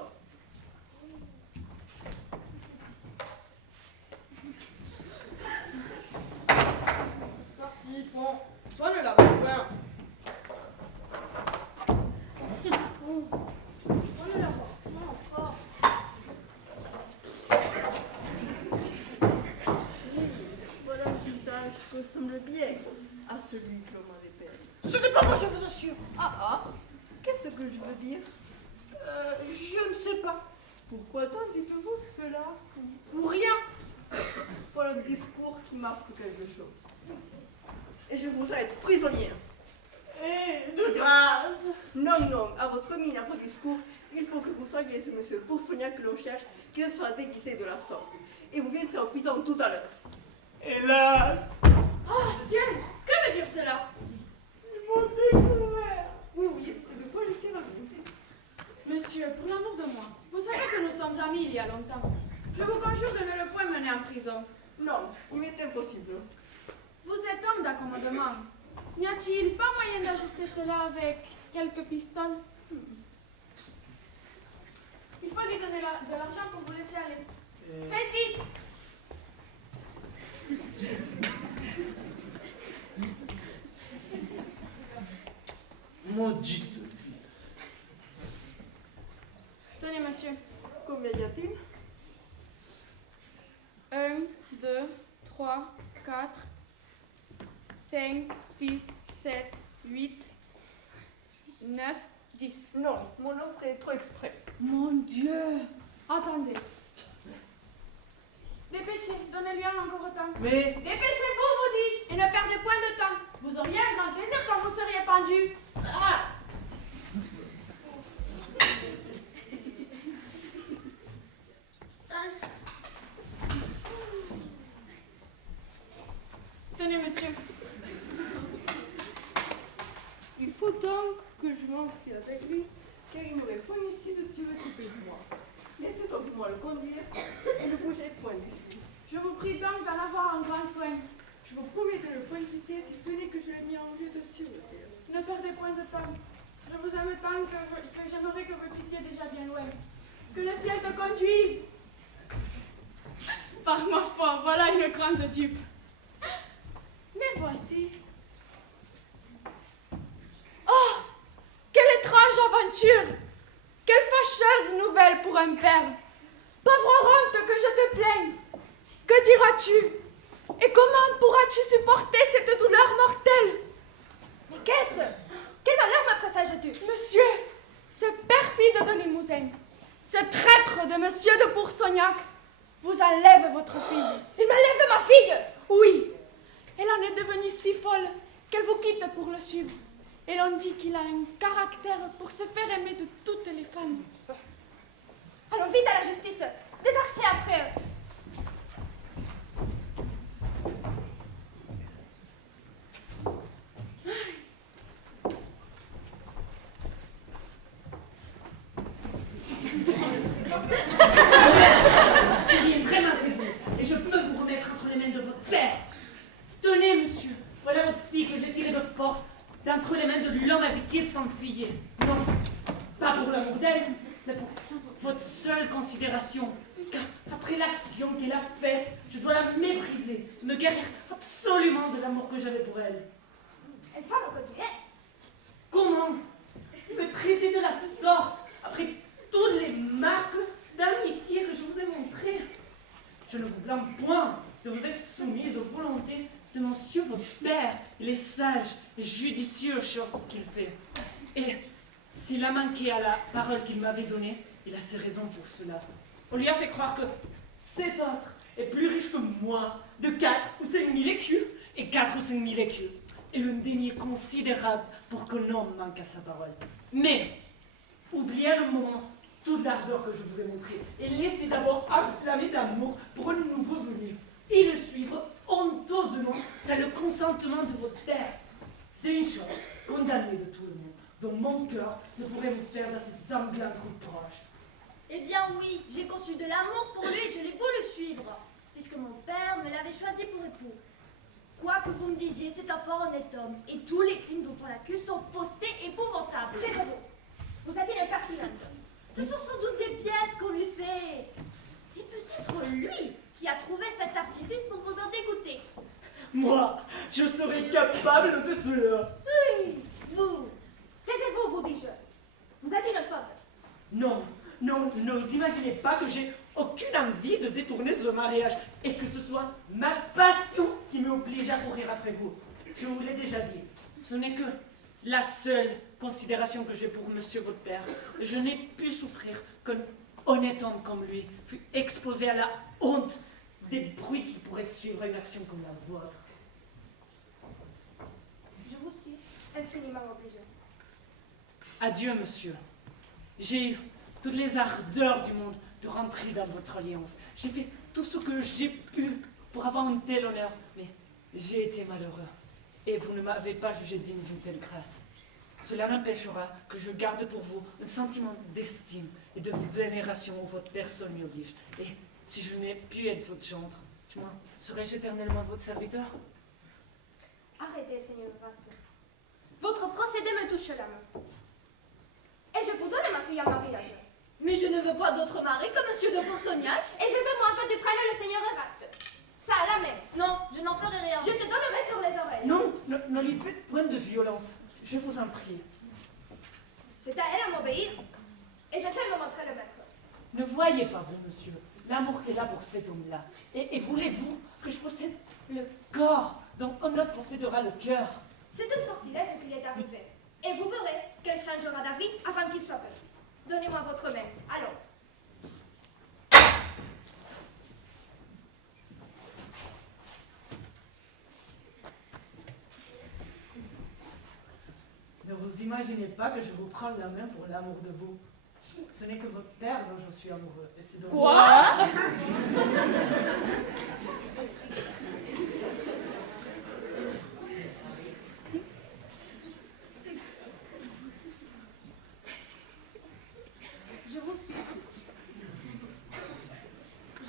Parti, bon. Toi ne l'as pas point. Voilà un visage qui ressemble bien à celui que l'on m'avait peint. Ce n'est pas moi, je vous assure. Ah, qu'est-ce que je veux dire? Je ne sais pas. Pourquoi donc dites-vous cela? Ou rien. Voilà un discours qui marque quelque chose. Et je vous être prisonnière. Et de grâce. Non, à votre mine, à vos discours, il faut que vous soyez ce monsieur Poursognac que l'on cherche, qu'il soit déguisé de la sorte. Et vous viendrez en prison tout à l'heure. Hélas, Oh ciel, que veut dire cela? ils m'ont découvert. Oui, c'est de quoi je suis ravie. Monsieur, pour l'amour de moi, vous savez que nous sommes amis il y a longtemps. Je vous conjure de ne le point mener en prison. Non, il m'est impossible. Vous êtes homme d'accommodement. N'y a-t-il pas moyen d'ajuster cela avec quelques pistoles? Il faut lui donner de l'argent pour vous laisser aller. Faites vite! Maudite. Tenez, monsieur. Combien y a-t-il? 1, 2, 3, 4, 5, 6, 7, 8, 9, 10. Non, mon ordre est trop exprès. Mon Dieu! Attendez. Dépêchez, donnez-lui encore autant. Mais Dépêchez-vous, vous dis-je, et ne perdez point de temps. Vous auriez un grand plaisir quand vous seriez pendu. Ah! Tenez, monsieur. Il faut donc que je m'enfuie avec lui, car il m'aurait point ici de se occuper de moi. Laissez donc moi le conduire et ne bougez point d'ici. Je vous prie donc d'en avoir un grand soin. Je vous promets de ne point quitter si ce n'est que je l'ai mis en lieu de sûreté. Ne perdez point de temps. Je vous aime tant que j'aimerais que vous fussiez déjà bien loin. Que le ciel te conduise. Par ma foi, voilà une grande dupe. Mais voici. Oh! Quelle étrange aventure! Quelle fâcheuse nouvelle pour un père! Pauvre honte que je te plaigne! Que diras-tu? Et comment pourras-tu supporter cette douleur mortelle? Mais qu'est-ce? Quel malheur me présage-tu? Monsieur! cousin, ce traître de monsieur de Poursognac, vous enlève votre fille. Il m'enlève ma fille! Oui, elle en est devenue si folle qu'elle vous quitte pour le suivre. Et l'on dit qu'il a un caractère pour se faire aimer de toutes les femmes. Allons vite à la justice! Des archers après eux! Il est très malgré vous, et je peux vous remettre entre les mains de votre père. Tenez, monsieur, voilà votre fille que j'ai tirée de force d'entre les mains de l'homme avec qui il s'enfuyait. Non, pas pour l'amour d'elle, mais pour votre seule considération. Car après l'action qu'elle a faite, je dois la mépriser, me guérir absolument de l'amour que j'avais pour elle. Elle va me continuer! Comment me traiter de la sorte après toutes les marques d'amitié que je vous ai montrées? Je ne vous blâme point de vous être soumise aux volontés de monsieur votre père. Il est sage et judicieux aux choses qu'il fait. Et s'il a manqué à la parole qu'il m'avait donnée, il a ses raisons pour cela. On lui a fait croire que cet autre est plus riche que moi, de 4 ou 5 000 écus, et 4 ou 5 000 écus, et un déni considérable pour qu'un homme manque à sa parole. Mais, oubliez un moment toute l'ardeur que je vous ai montrée, et laissez d'abord enflammer d'amour pour un nouveau venu, et le suivre honteusement, c'est le consentement de votre père. C'est une chose condamnée de tout le monde, dont mon cœur ne pourrait vous faire d'assez sanglants reproches. Eh bien oui, j'ai conçu de l'amour pour lui et je l'ai voulu suivre, puisque mon père me l'avait choisi pour époux. Quoi que vous me disiez, c'est un fort honnête homme, et tous les crimes dont on l'accuse sont faussetés épouvantables. Taisez-vous. Vous êtes le Ferdinand. Ce sont sans doute des pièces qu'on lui fait. C'est peut-être lui qui a trouvé cet artifice pour vous en dégoûter. Moi, je serais capable de cela. Oui, vous. Taisez-vous, vous dis-je. Vous êtes innocente. Non, non, ne vous imaginez pas que j'ai aucune envie de détourner ce mariage et que ce soit ma passion qui m'oblige à courir après vous. Je vous l'ai déjà dit, ce n'est que la seule considération que j'ai pour monsieur votre père. Je n'ai pu souffrir qu'un honnête homme comme lui fût exposé à la honte des bruits qui pourraient suivre une action comme la vôtre. Je vous suis infiniment obligée. Adieu, monsieur. J'ai eu toutes les ardeurs du monde de rentrer dans votre alliance. J'ai fait tout ce que j'ai pu pour avoir un tel honneur, mais j'ai été malheureux. Et vous ne m'avez pas jugé digne d'une telle grâce. Cela n'empêchera que je garde pour vous un sentiment d'estime et de vénération où votre personne m'y oblige. Et si je n'ai pu être votre gendre, du moins, serai-je éternellement votre serviteur? Arrêtez, Seigneur Vaste. Votre procédé me touche l'âme. Et je vous donne ma fille en mariage. Mais je ne veux pas d'autre mari que monsieur de Poursognac, et je veux moi que tu prennes le Seigneur Eraste. Ça à la main. Non, je n'en ferai rien. Je te donnerai sur les oreilles. Non, ne lui faites point de violence. Je vous en prie. C'est à elle à m'obéir, et je sais me montrer le maître. Ne voyez pas, vous, monsieur, l'amour qu'elle a pour cet homme-là. Et voulez-vous que je possède le corps dont un autre possédera le cœur? C'est un sortilège qui est arrivé. Et vous verrez qu'elle changera d'avis afin qu'il soit peur. Donnez-moi votre main. Allons. Ne vous imaginez pas que je vous prends la main pour l'amour de vous. Ce n'est que votre père dont je suis amoureux. Et c'est donc... Quoi?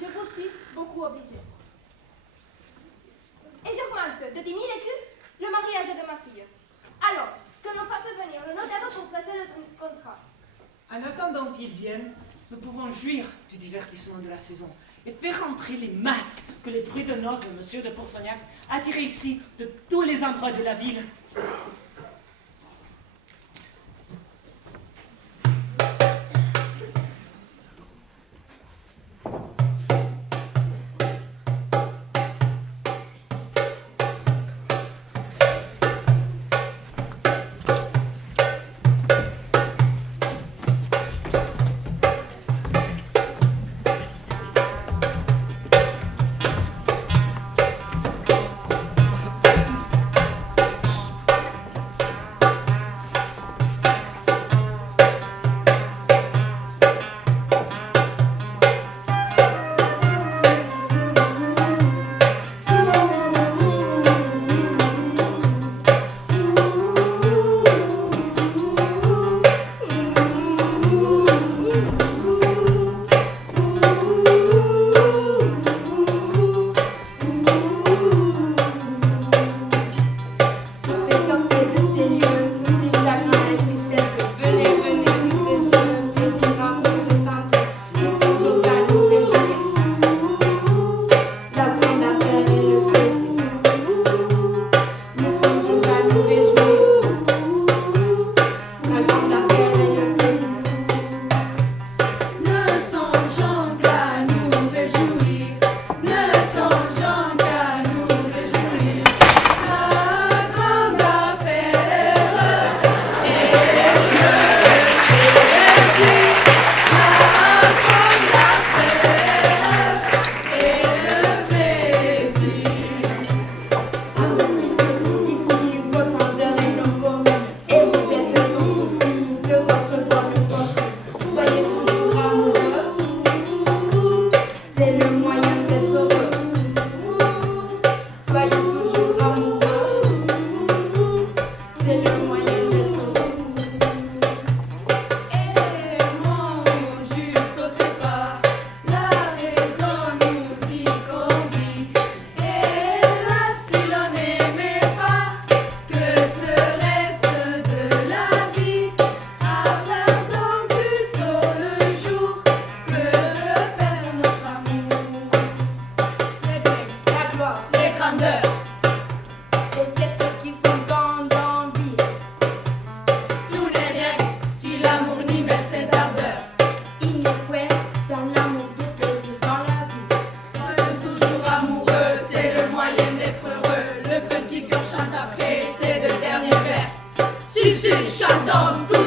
Je vous suis beaucoup obligée. Et j'augmente de 10 000 écus le mariage de ma fille. Alors, que l'on fasse venir le notaire pour placer le contrat. En attendant qu'ils viennent, nous pouvons jouir du divertissement de la saison et faire entrer les masques que les bruits de noces de monsieur de Poursognac attirent ici de tous les endroits de la ville.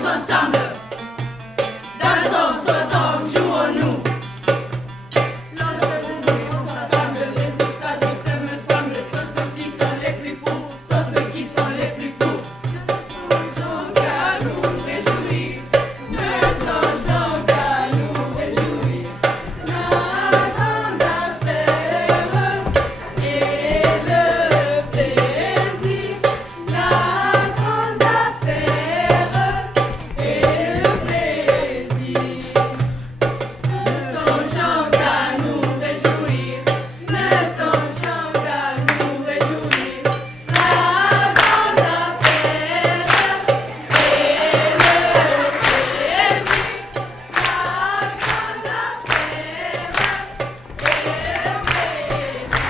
tous ensemble. Dansons, sautons, jouons-nous. Lorsque nous vivons ensemble, c'est tout ça que ce me semble. Sont ceux qui sont les plus fous, sont ceux qui sont les plus fous. Ne songeons qu'à nous réjouir. Ne songeons qu'à nous réjouir. La grande affaire et le plaisir. La grande affaire et le plaisir. Ne songeons qu'à nous réjouir. Ne songeons qu'à nous réjouir. La grande affaire et le plaisir. La grande affaire et le plaisir.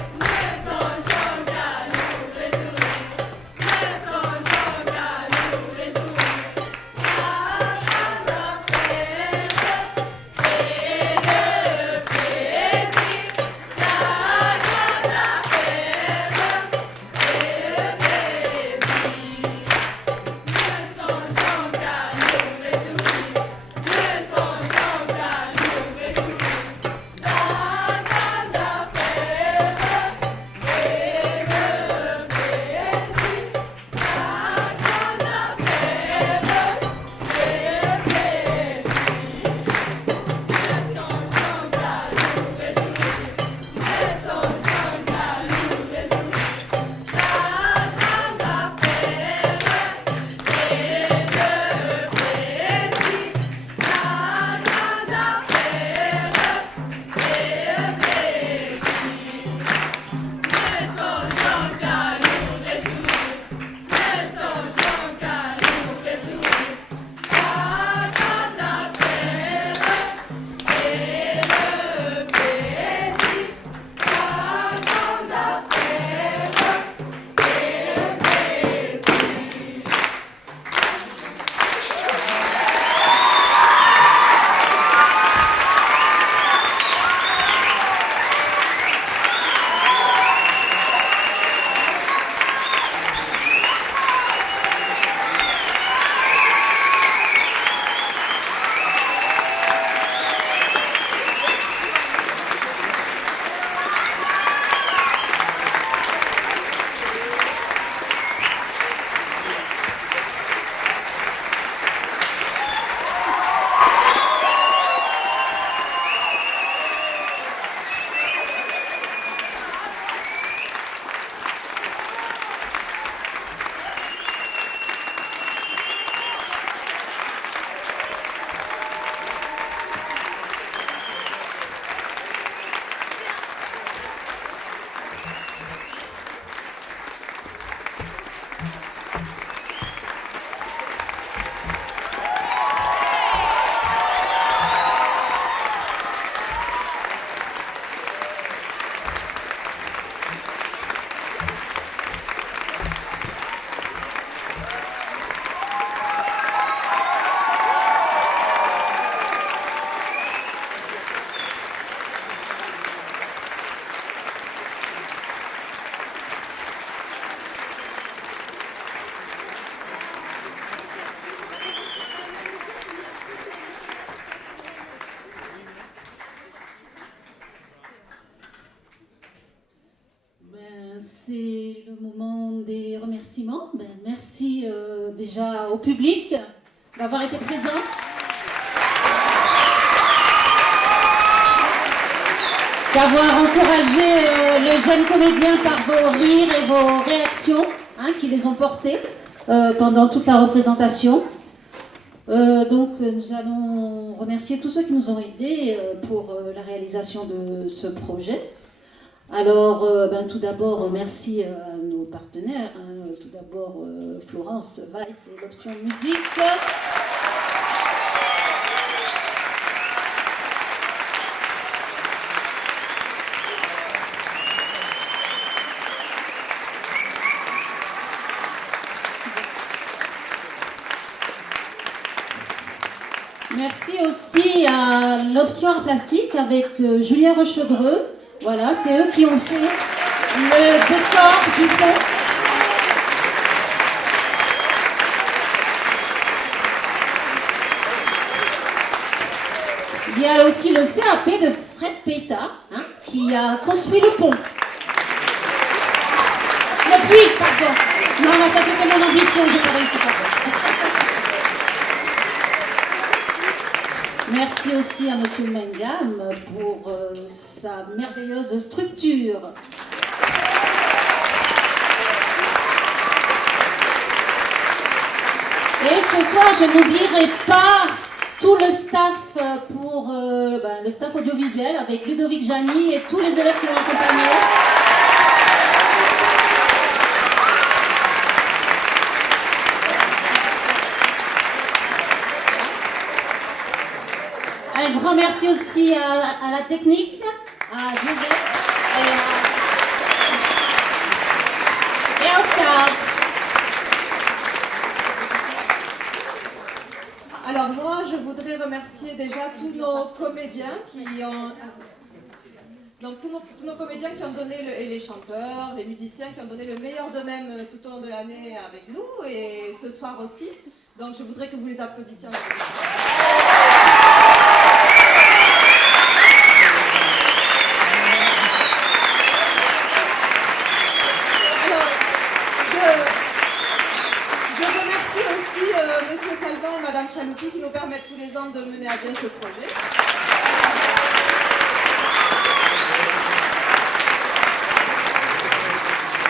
Ne songeons qu'à nous réjouir. Ne songeons qu'à nous réjouir. La grande affaire et le plaisir. La grande affaire et le plaisir. Ne songeons qu'à nous réjouir. Ne songeons qu'à nous réjouir. La grande affaire et le plaisir. La grande affaire C'est le moment des remerciements. Merci déjà au public d'avoir été présent. D'avoir encouragé le jeune comédien par vos rires et vos réactions qui les ont portés pendant toute la représentation. Donc nous allons remercier tous ceux qui nous ont aidés pour la réalisation de ce projet. Alors, tout d'abord, merci à nos partenaires. Tout d'abord, Florence Weiss et l'option musique. Merci aussi à l'option art plastique avec Julien Rochebreux. Voilà, c'est eux qui ont fait le décor du fond. Il y a aussi le CAP de Fred Péta, hein, qui a construit le pont. Le puits, pardon. Non, là, ça c'était mon ambition, j'ai pas réussi, pardon. Merci aussi à Monsieur Mengam pour sa merveilleuse structure. Et ce soir, je n'oublierai pas tout le staff pour le staff audiovisuel avec Ludovic Jani et tous les élèves qui l'ont accompagné. Un grand merci aussi à la technique, à Joseph et à Oscar. Alors moi, je voudrais remercier déjà tous nos comédiens qui ont... Donc tous nos comédiens qui ont donné, et les chanteurs, les musiciens qui ont donné le meilleur d'eux-mêmes tout au long de l'année avec nous et ce soir aussi. Donc je voudrais que vous les applaudissiez en Monsieur Salvin et Madame Chaloupi qui nous permettent tous les ans de mener à bien ce projet.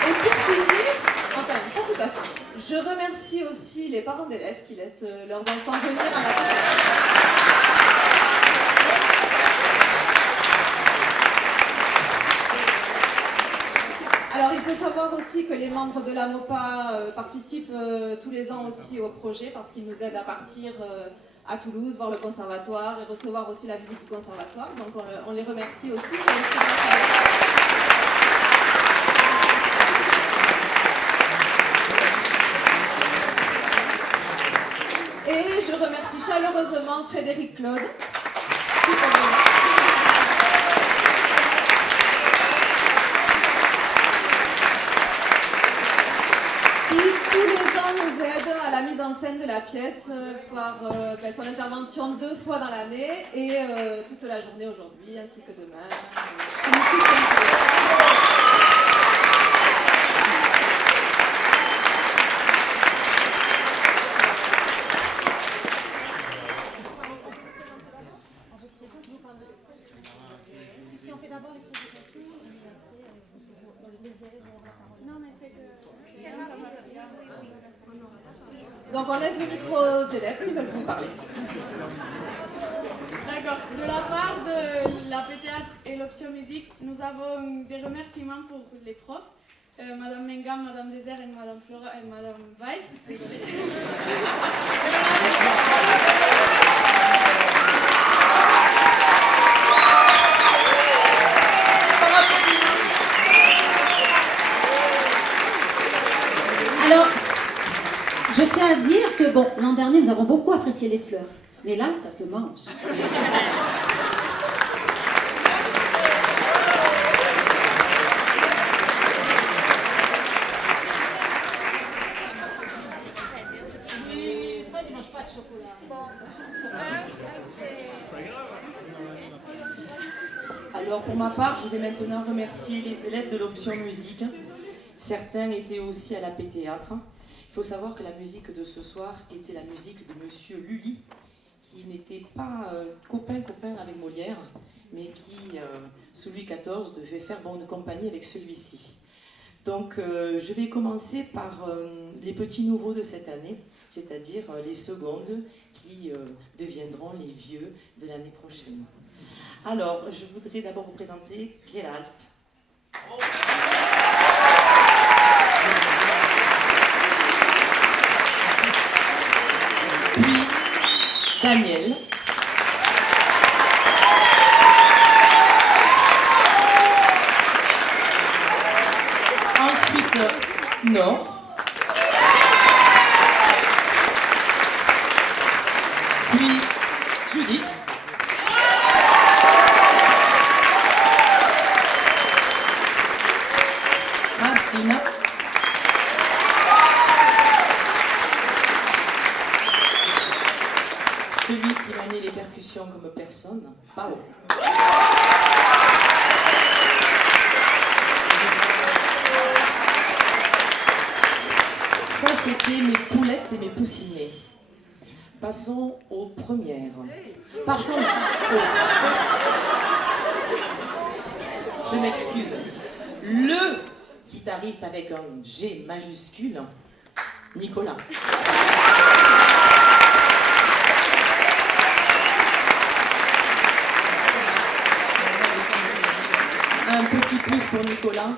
Et pour finir, enfin pas tout à fait, je remercie aussi les parents d'élèves qui laissent leurs enfants venir à la classe. Alors il faut savoir aussi que les membres de la MOPA participent tous les ans aussi au projet parce qu'ils nous aident à partir à Toulouse, voir le conservatoire et recevoir aussi la visite du conservatoire. Donc on les remercie aussi. Et je remercie chaleureusement Frédéric Claude. Qui tous les ans nous aide à la mise en scène de la pièce par son intervention 2 fois dans l'année et toute la journée aujourd'hui ainsi que demain. Si on fait d'abord les présentations et après les élèves auront la parole. Non mais c'est que... Donc on laisse le micro aux élèves qui veulent vous parler. D'accord. De la part de la P-Théâtre et l'Option Musique, nous avons des remerciements pour les profs. Madame Mengam, Madame Désert et Madame Flora et Madame Weiss. Désolée. Alors, je tiens à dire que, bon, l'an dernier, nous avons beaucoup apprécié les fleurs. Mais là, ça se mange. Oui, Fred, il mange pas de chocolat. Alors, pour ma part, je vais maintenant remercier les élèves de l'option musique. Certains étaient aussi à la P-Théâtre. Il faut savoir que la musique de ce soir était la musique de Monsieur Lully, qui n'était pas copain avec Molière, mais qui, sous Louis XIV, devait faire bonne compagnie avec celui-ci. Donc, je vais commencer par les petits nouveaux de cette année, c'est-à-dire les secondes qui deviendront les vieux de l'année prochaine. Alors, je voudrais d'abord vous présenter Geralt. Puis Daniel. Ensuite, Nord. Puis Judith. Martina. celui qui maniait les percussions comme personne, Paolo. Ça, c'était mes poulettes et mes poussinets. Passons aux premières. Par contre, je m'excuse. Le guitariste avec un G majuscule, Nicolas. Un petit plus pour Nicolas.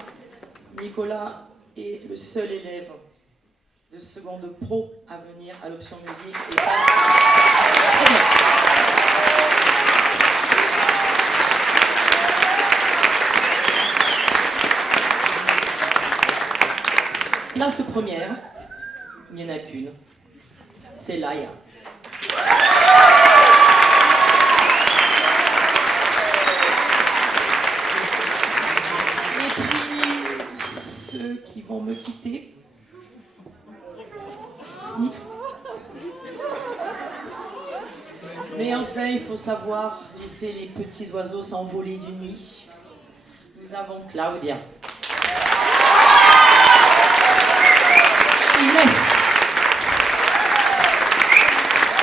Nicolas est le seul élève de seconde pro à venir à l'option musique. Et ça, c'est très bien. Place première, il n'y en a qu'une. C'est Laïa. Et puis, ceux qui vont me quitter. Sniff. Mais enfin, il faut savoir laisser les petits oiseaux s'envoler du nid. Nous avons Claudia. Inès.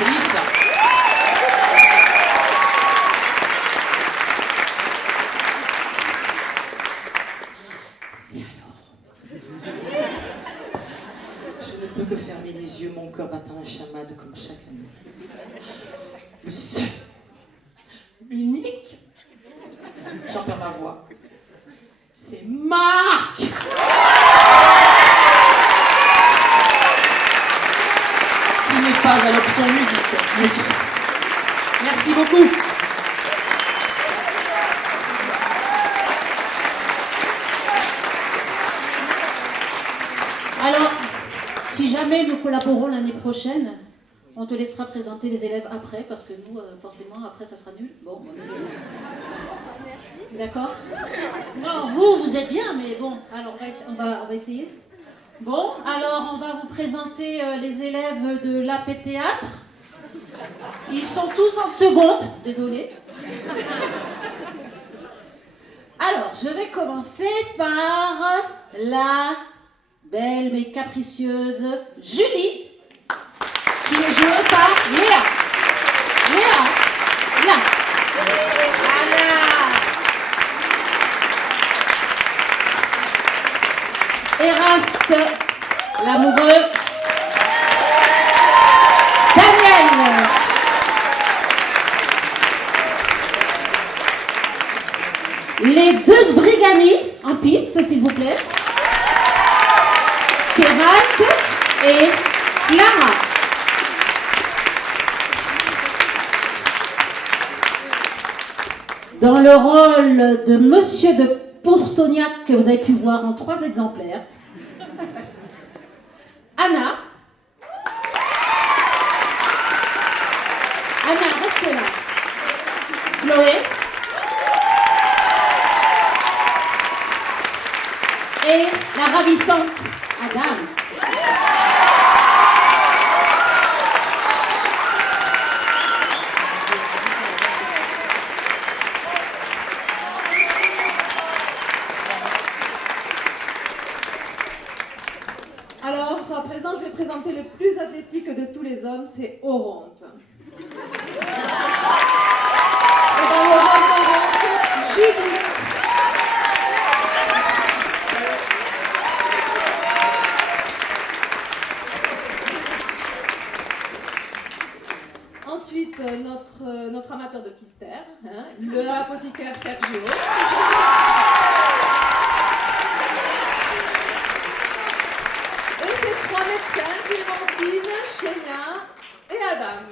Lisa. Et alors? Je ne peux que fermer les yeux, mon cœur battant la chamade comme chaque année. Le seul, l'unique, j'en perds ma voix, c'est Marc! Qui n'est pas à l'option musique. Merci beaucoup. Alors, si jamais nous collaborons l'année prochaine, on te laissera présenter les élèves après, parce que nous, forcément, après, ça sera nul. Bon, désolé. D'accord? Non, vous êtes bien, mais bon, alors on va essayer. Bon, alors on va vous présenter les élèves de l'AP Théâtre. Ils sont tous en seconde, désolé. Alors, je vais commencer par la belle mais capricieuse Julie, qui est jouée par Léa. Léa, là. Eraste, l'amoureux. Daniel. Les deux Sbrigani en piste, s'il vous plaît. Kérat et Clara. Dans le rôle de Monsieur de Poursognac, que vous avez pu voir en 3 exemplaires, Anna. Anna, reste là. Chloé. Et la ravissante Adam. Alors, à présent, je vais présenter le plus athlétique de tous les hommes, c'est Oronte. Et dans le rôle d'Oronte, Judith. Ensuite, notre amateur de Kister, hein, le apothicaire Sergio. Et ces 3 médecins, Clémentine, Chénia et Adam.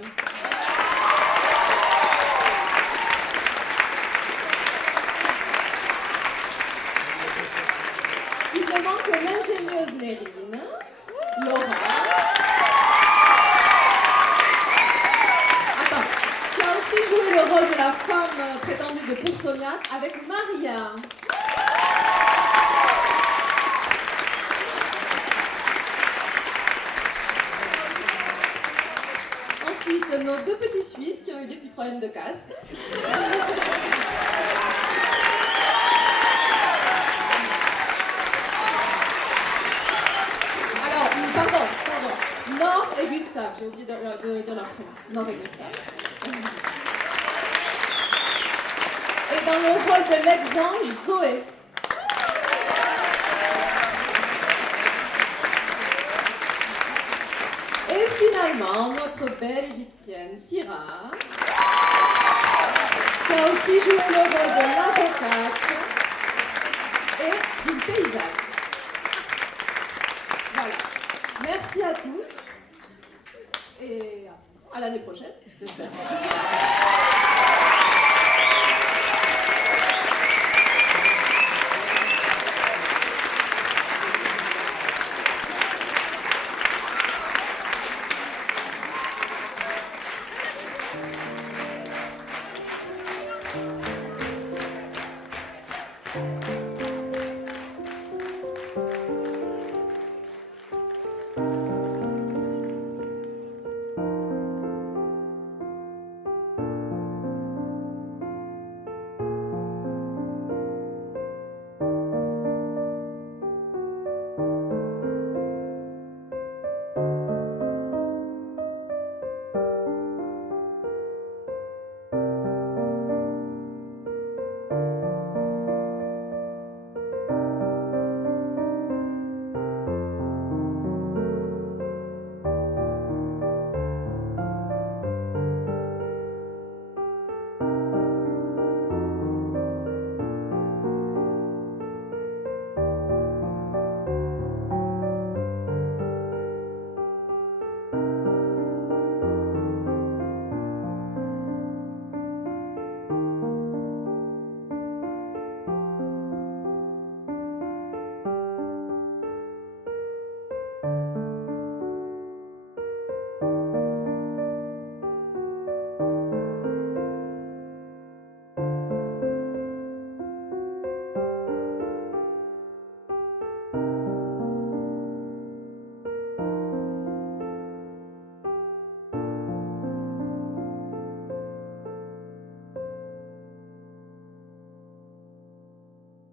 Il me manque l'ingénieuse Nérine, Laura. Attends, qui a aussi joué le rôle de la femme prétendue de Poursognac avec Maria. ensuite nos deux petits Suisses qui ont eu des petits problèmes de casque. Alors, pardon. Nord et Gustave, j'ai oublié de leur prénom. Nord et Gustave. Et dans le rôle de l'ex-ange, Zoé. Et finalement, notre belle égyptienne, Syrah, qui a aussi joué le rôle de l'avocate et d'une paysanne. Voilà. Merci à tous et à l'année prochaine, j'espère.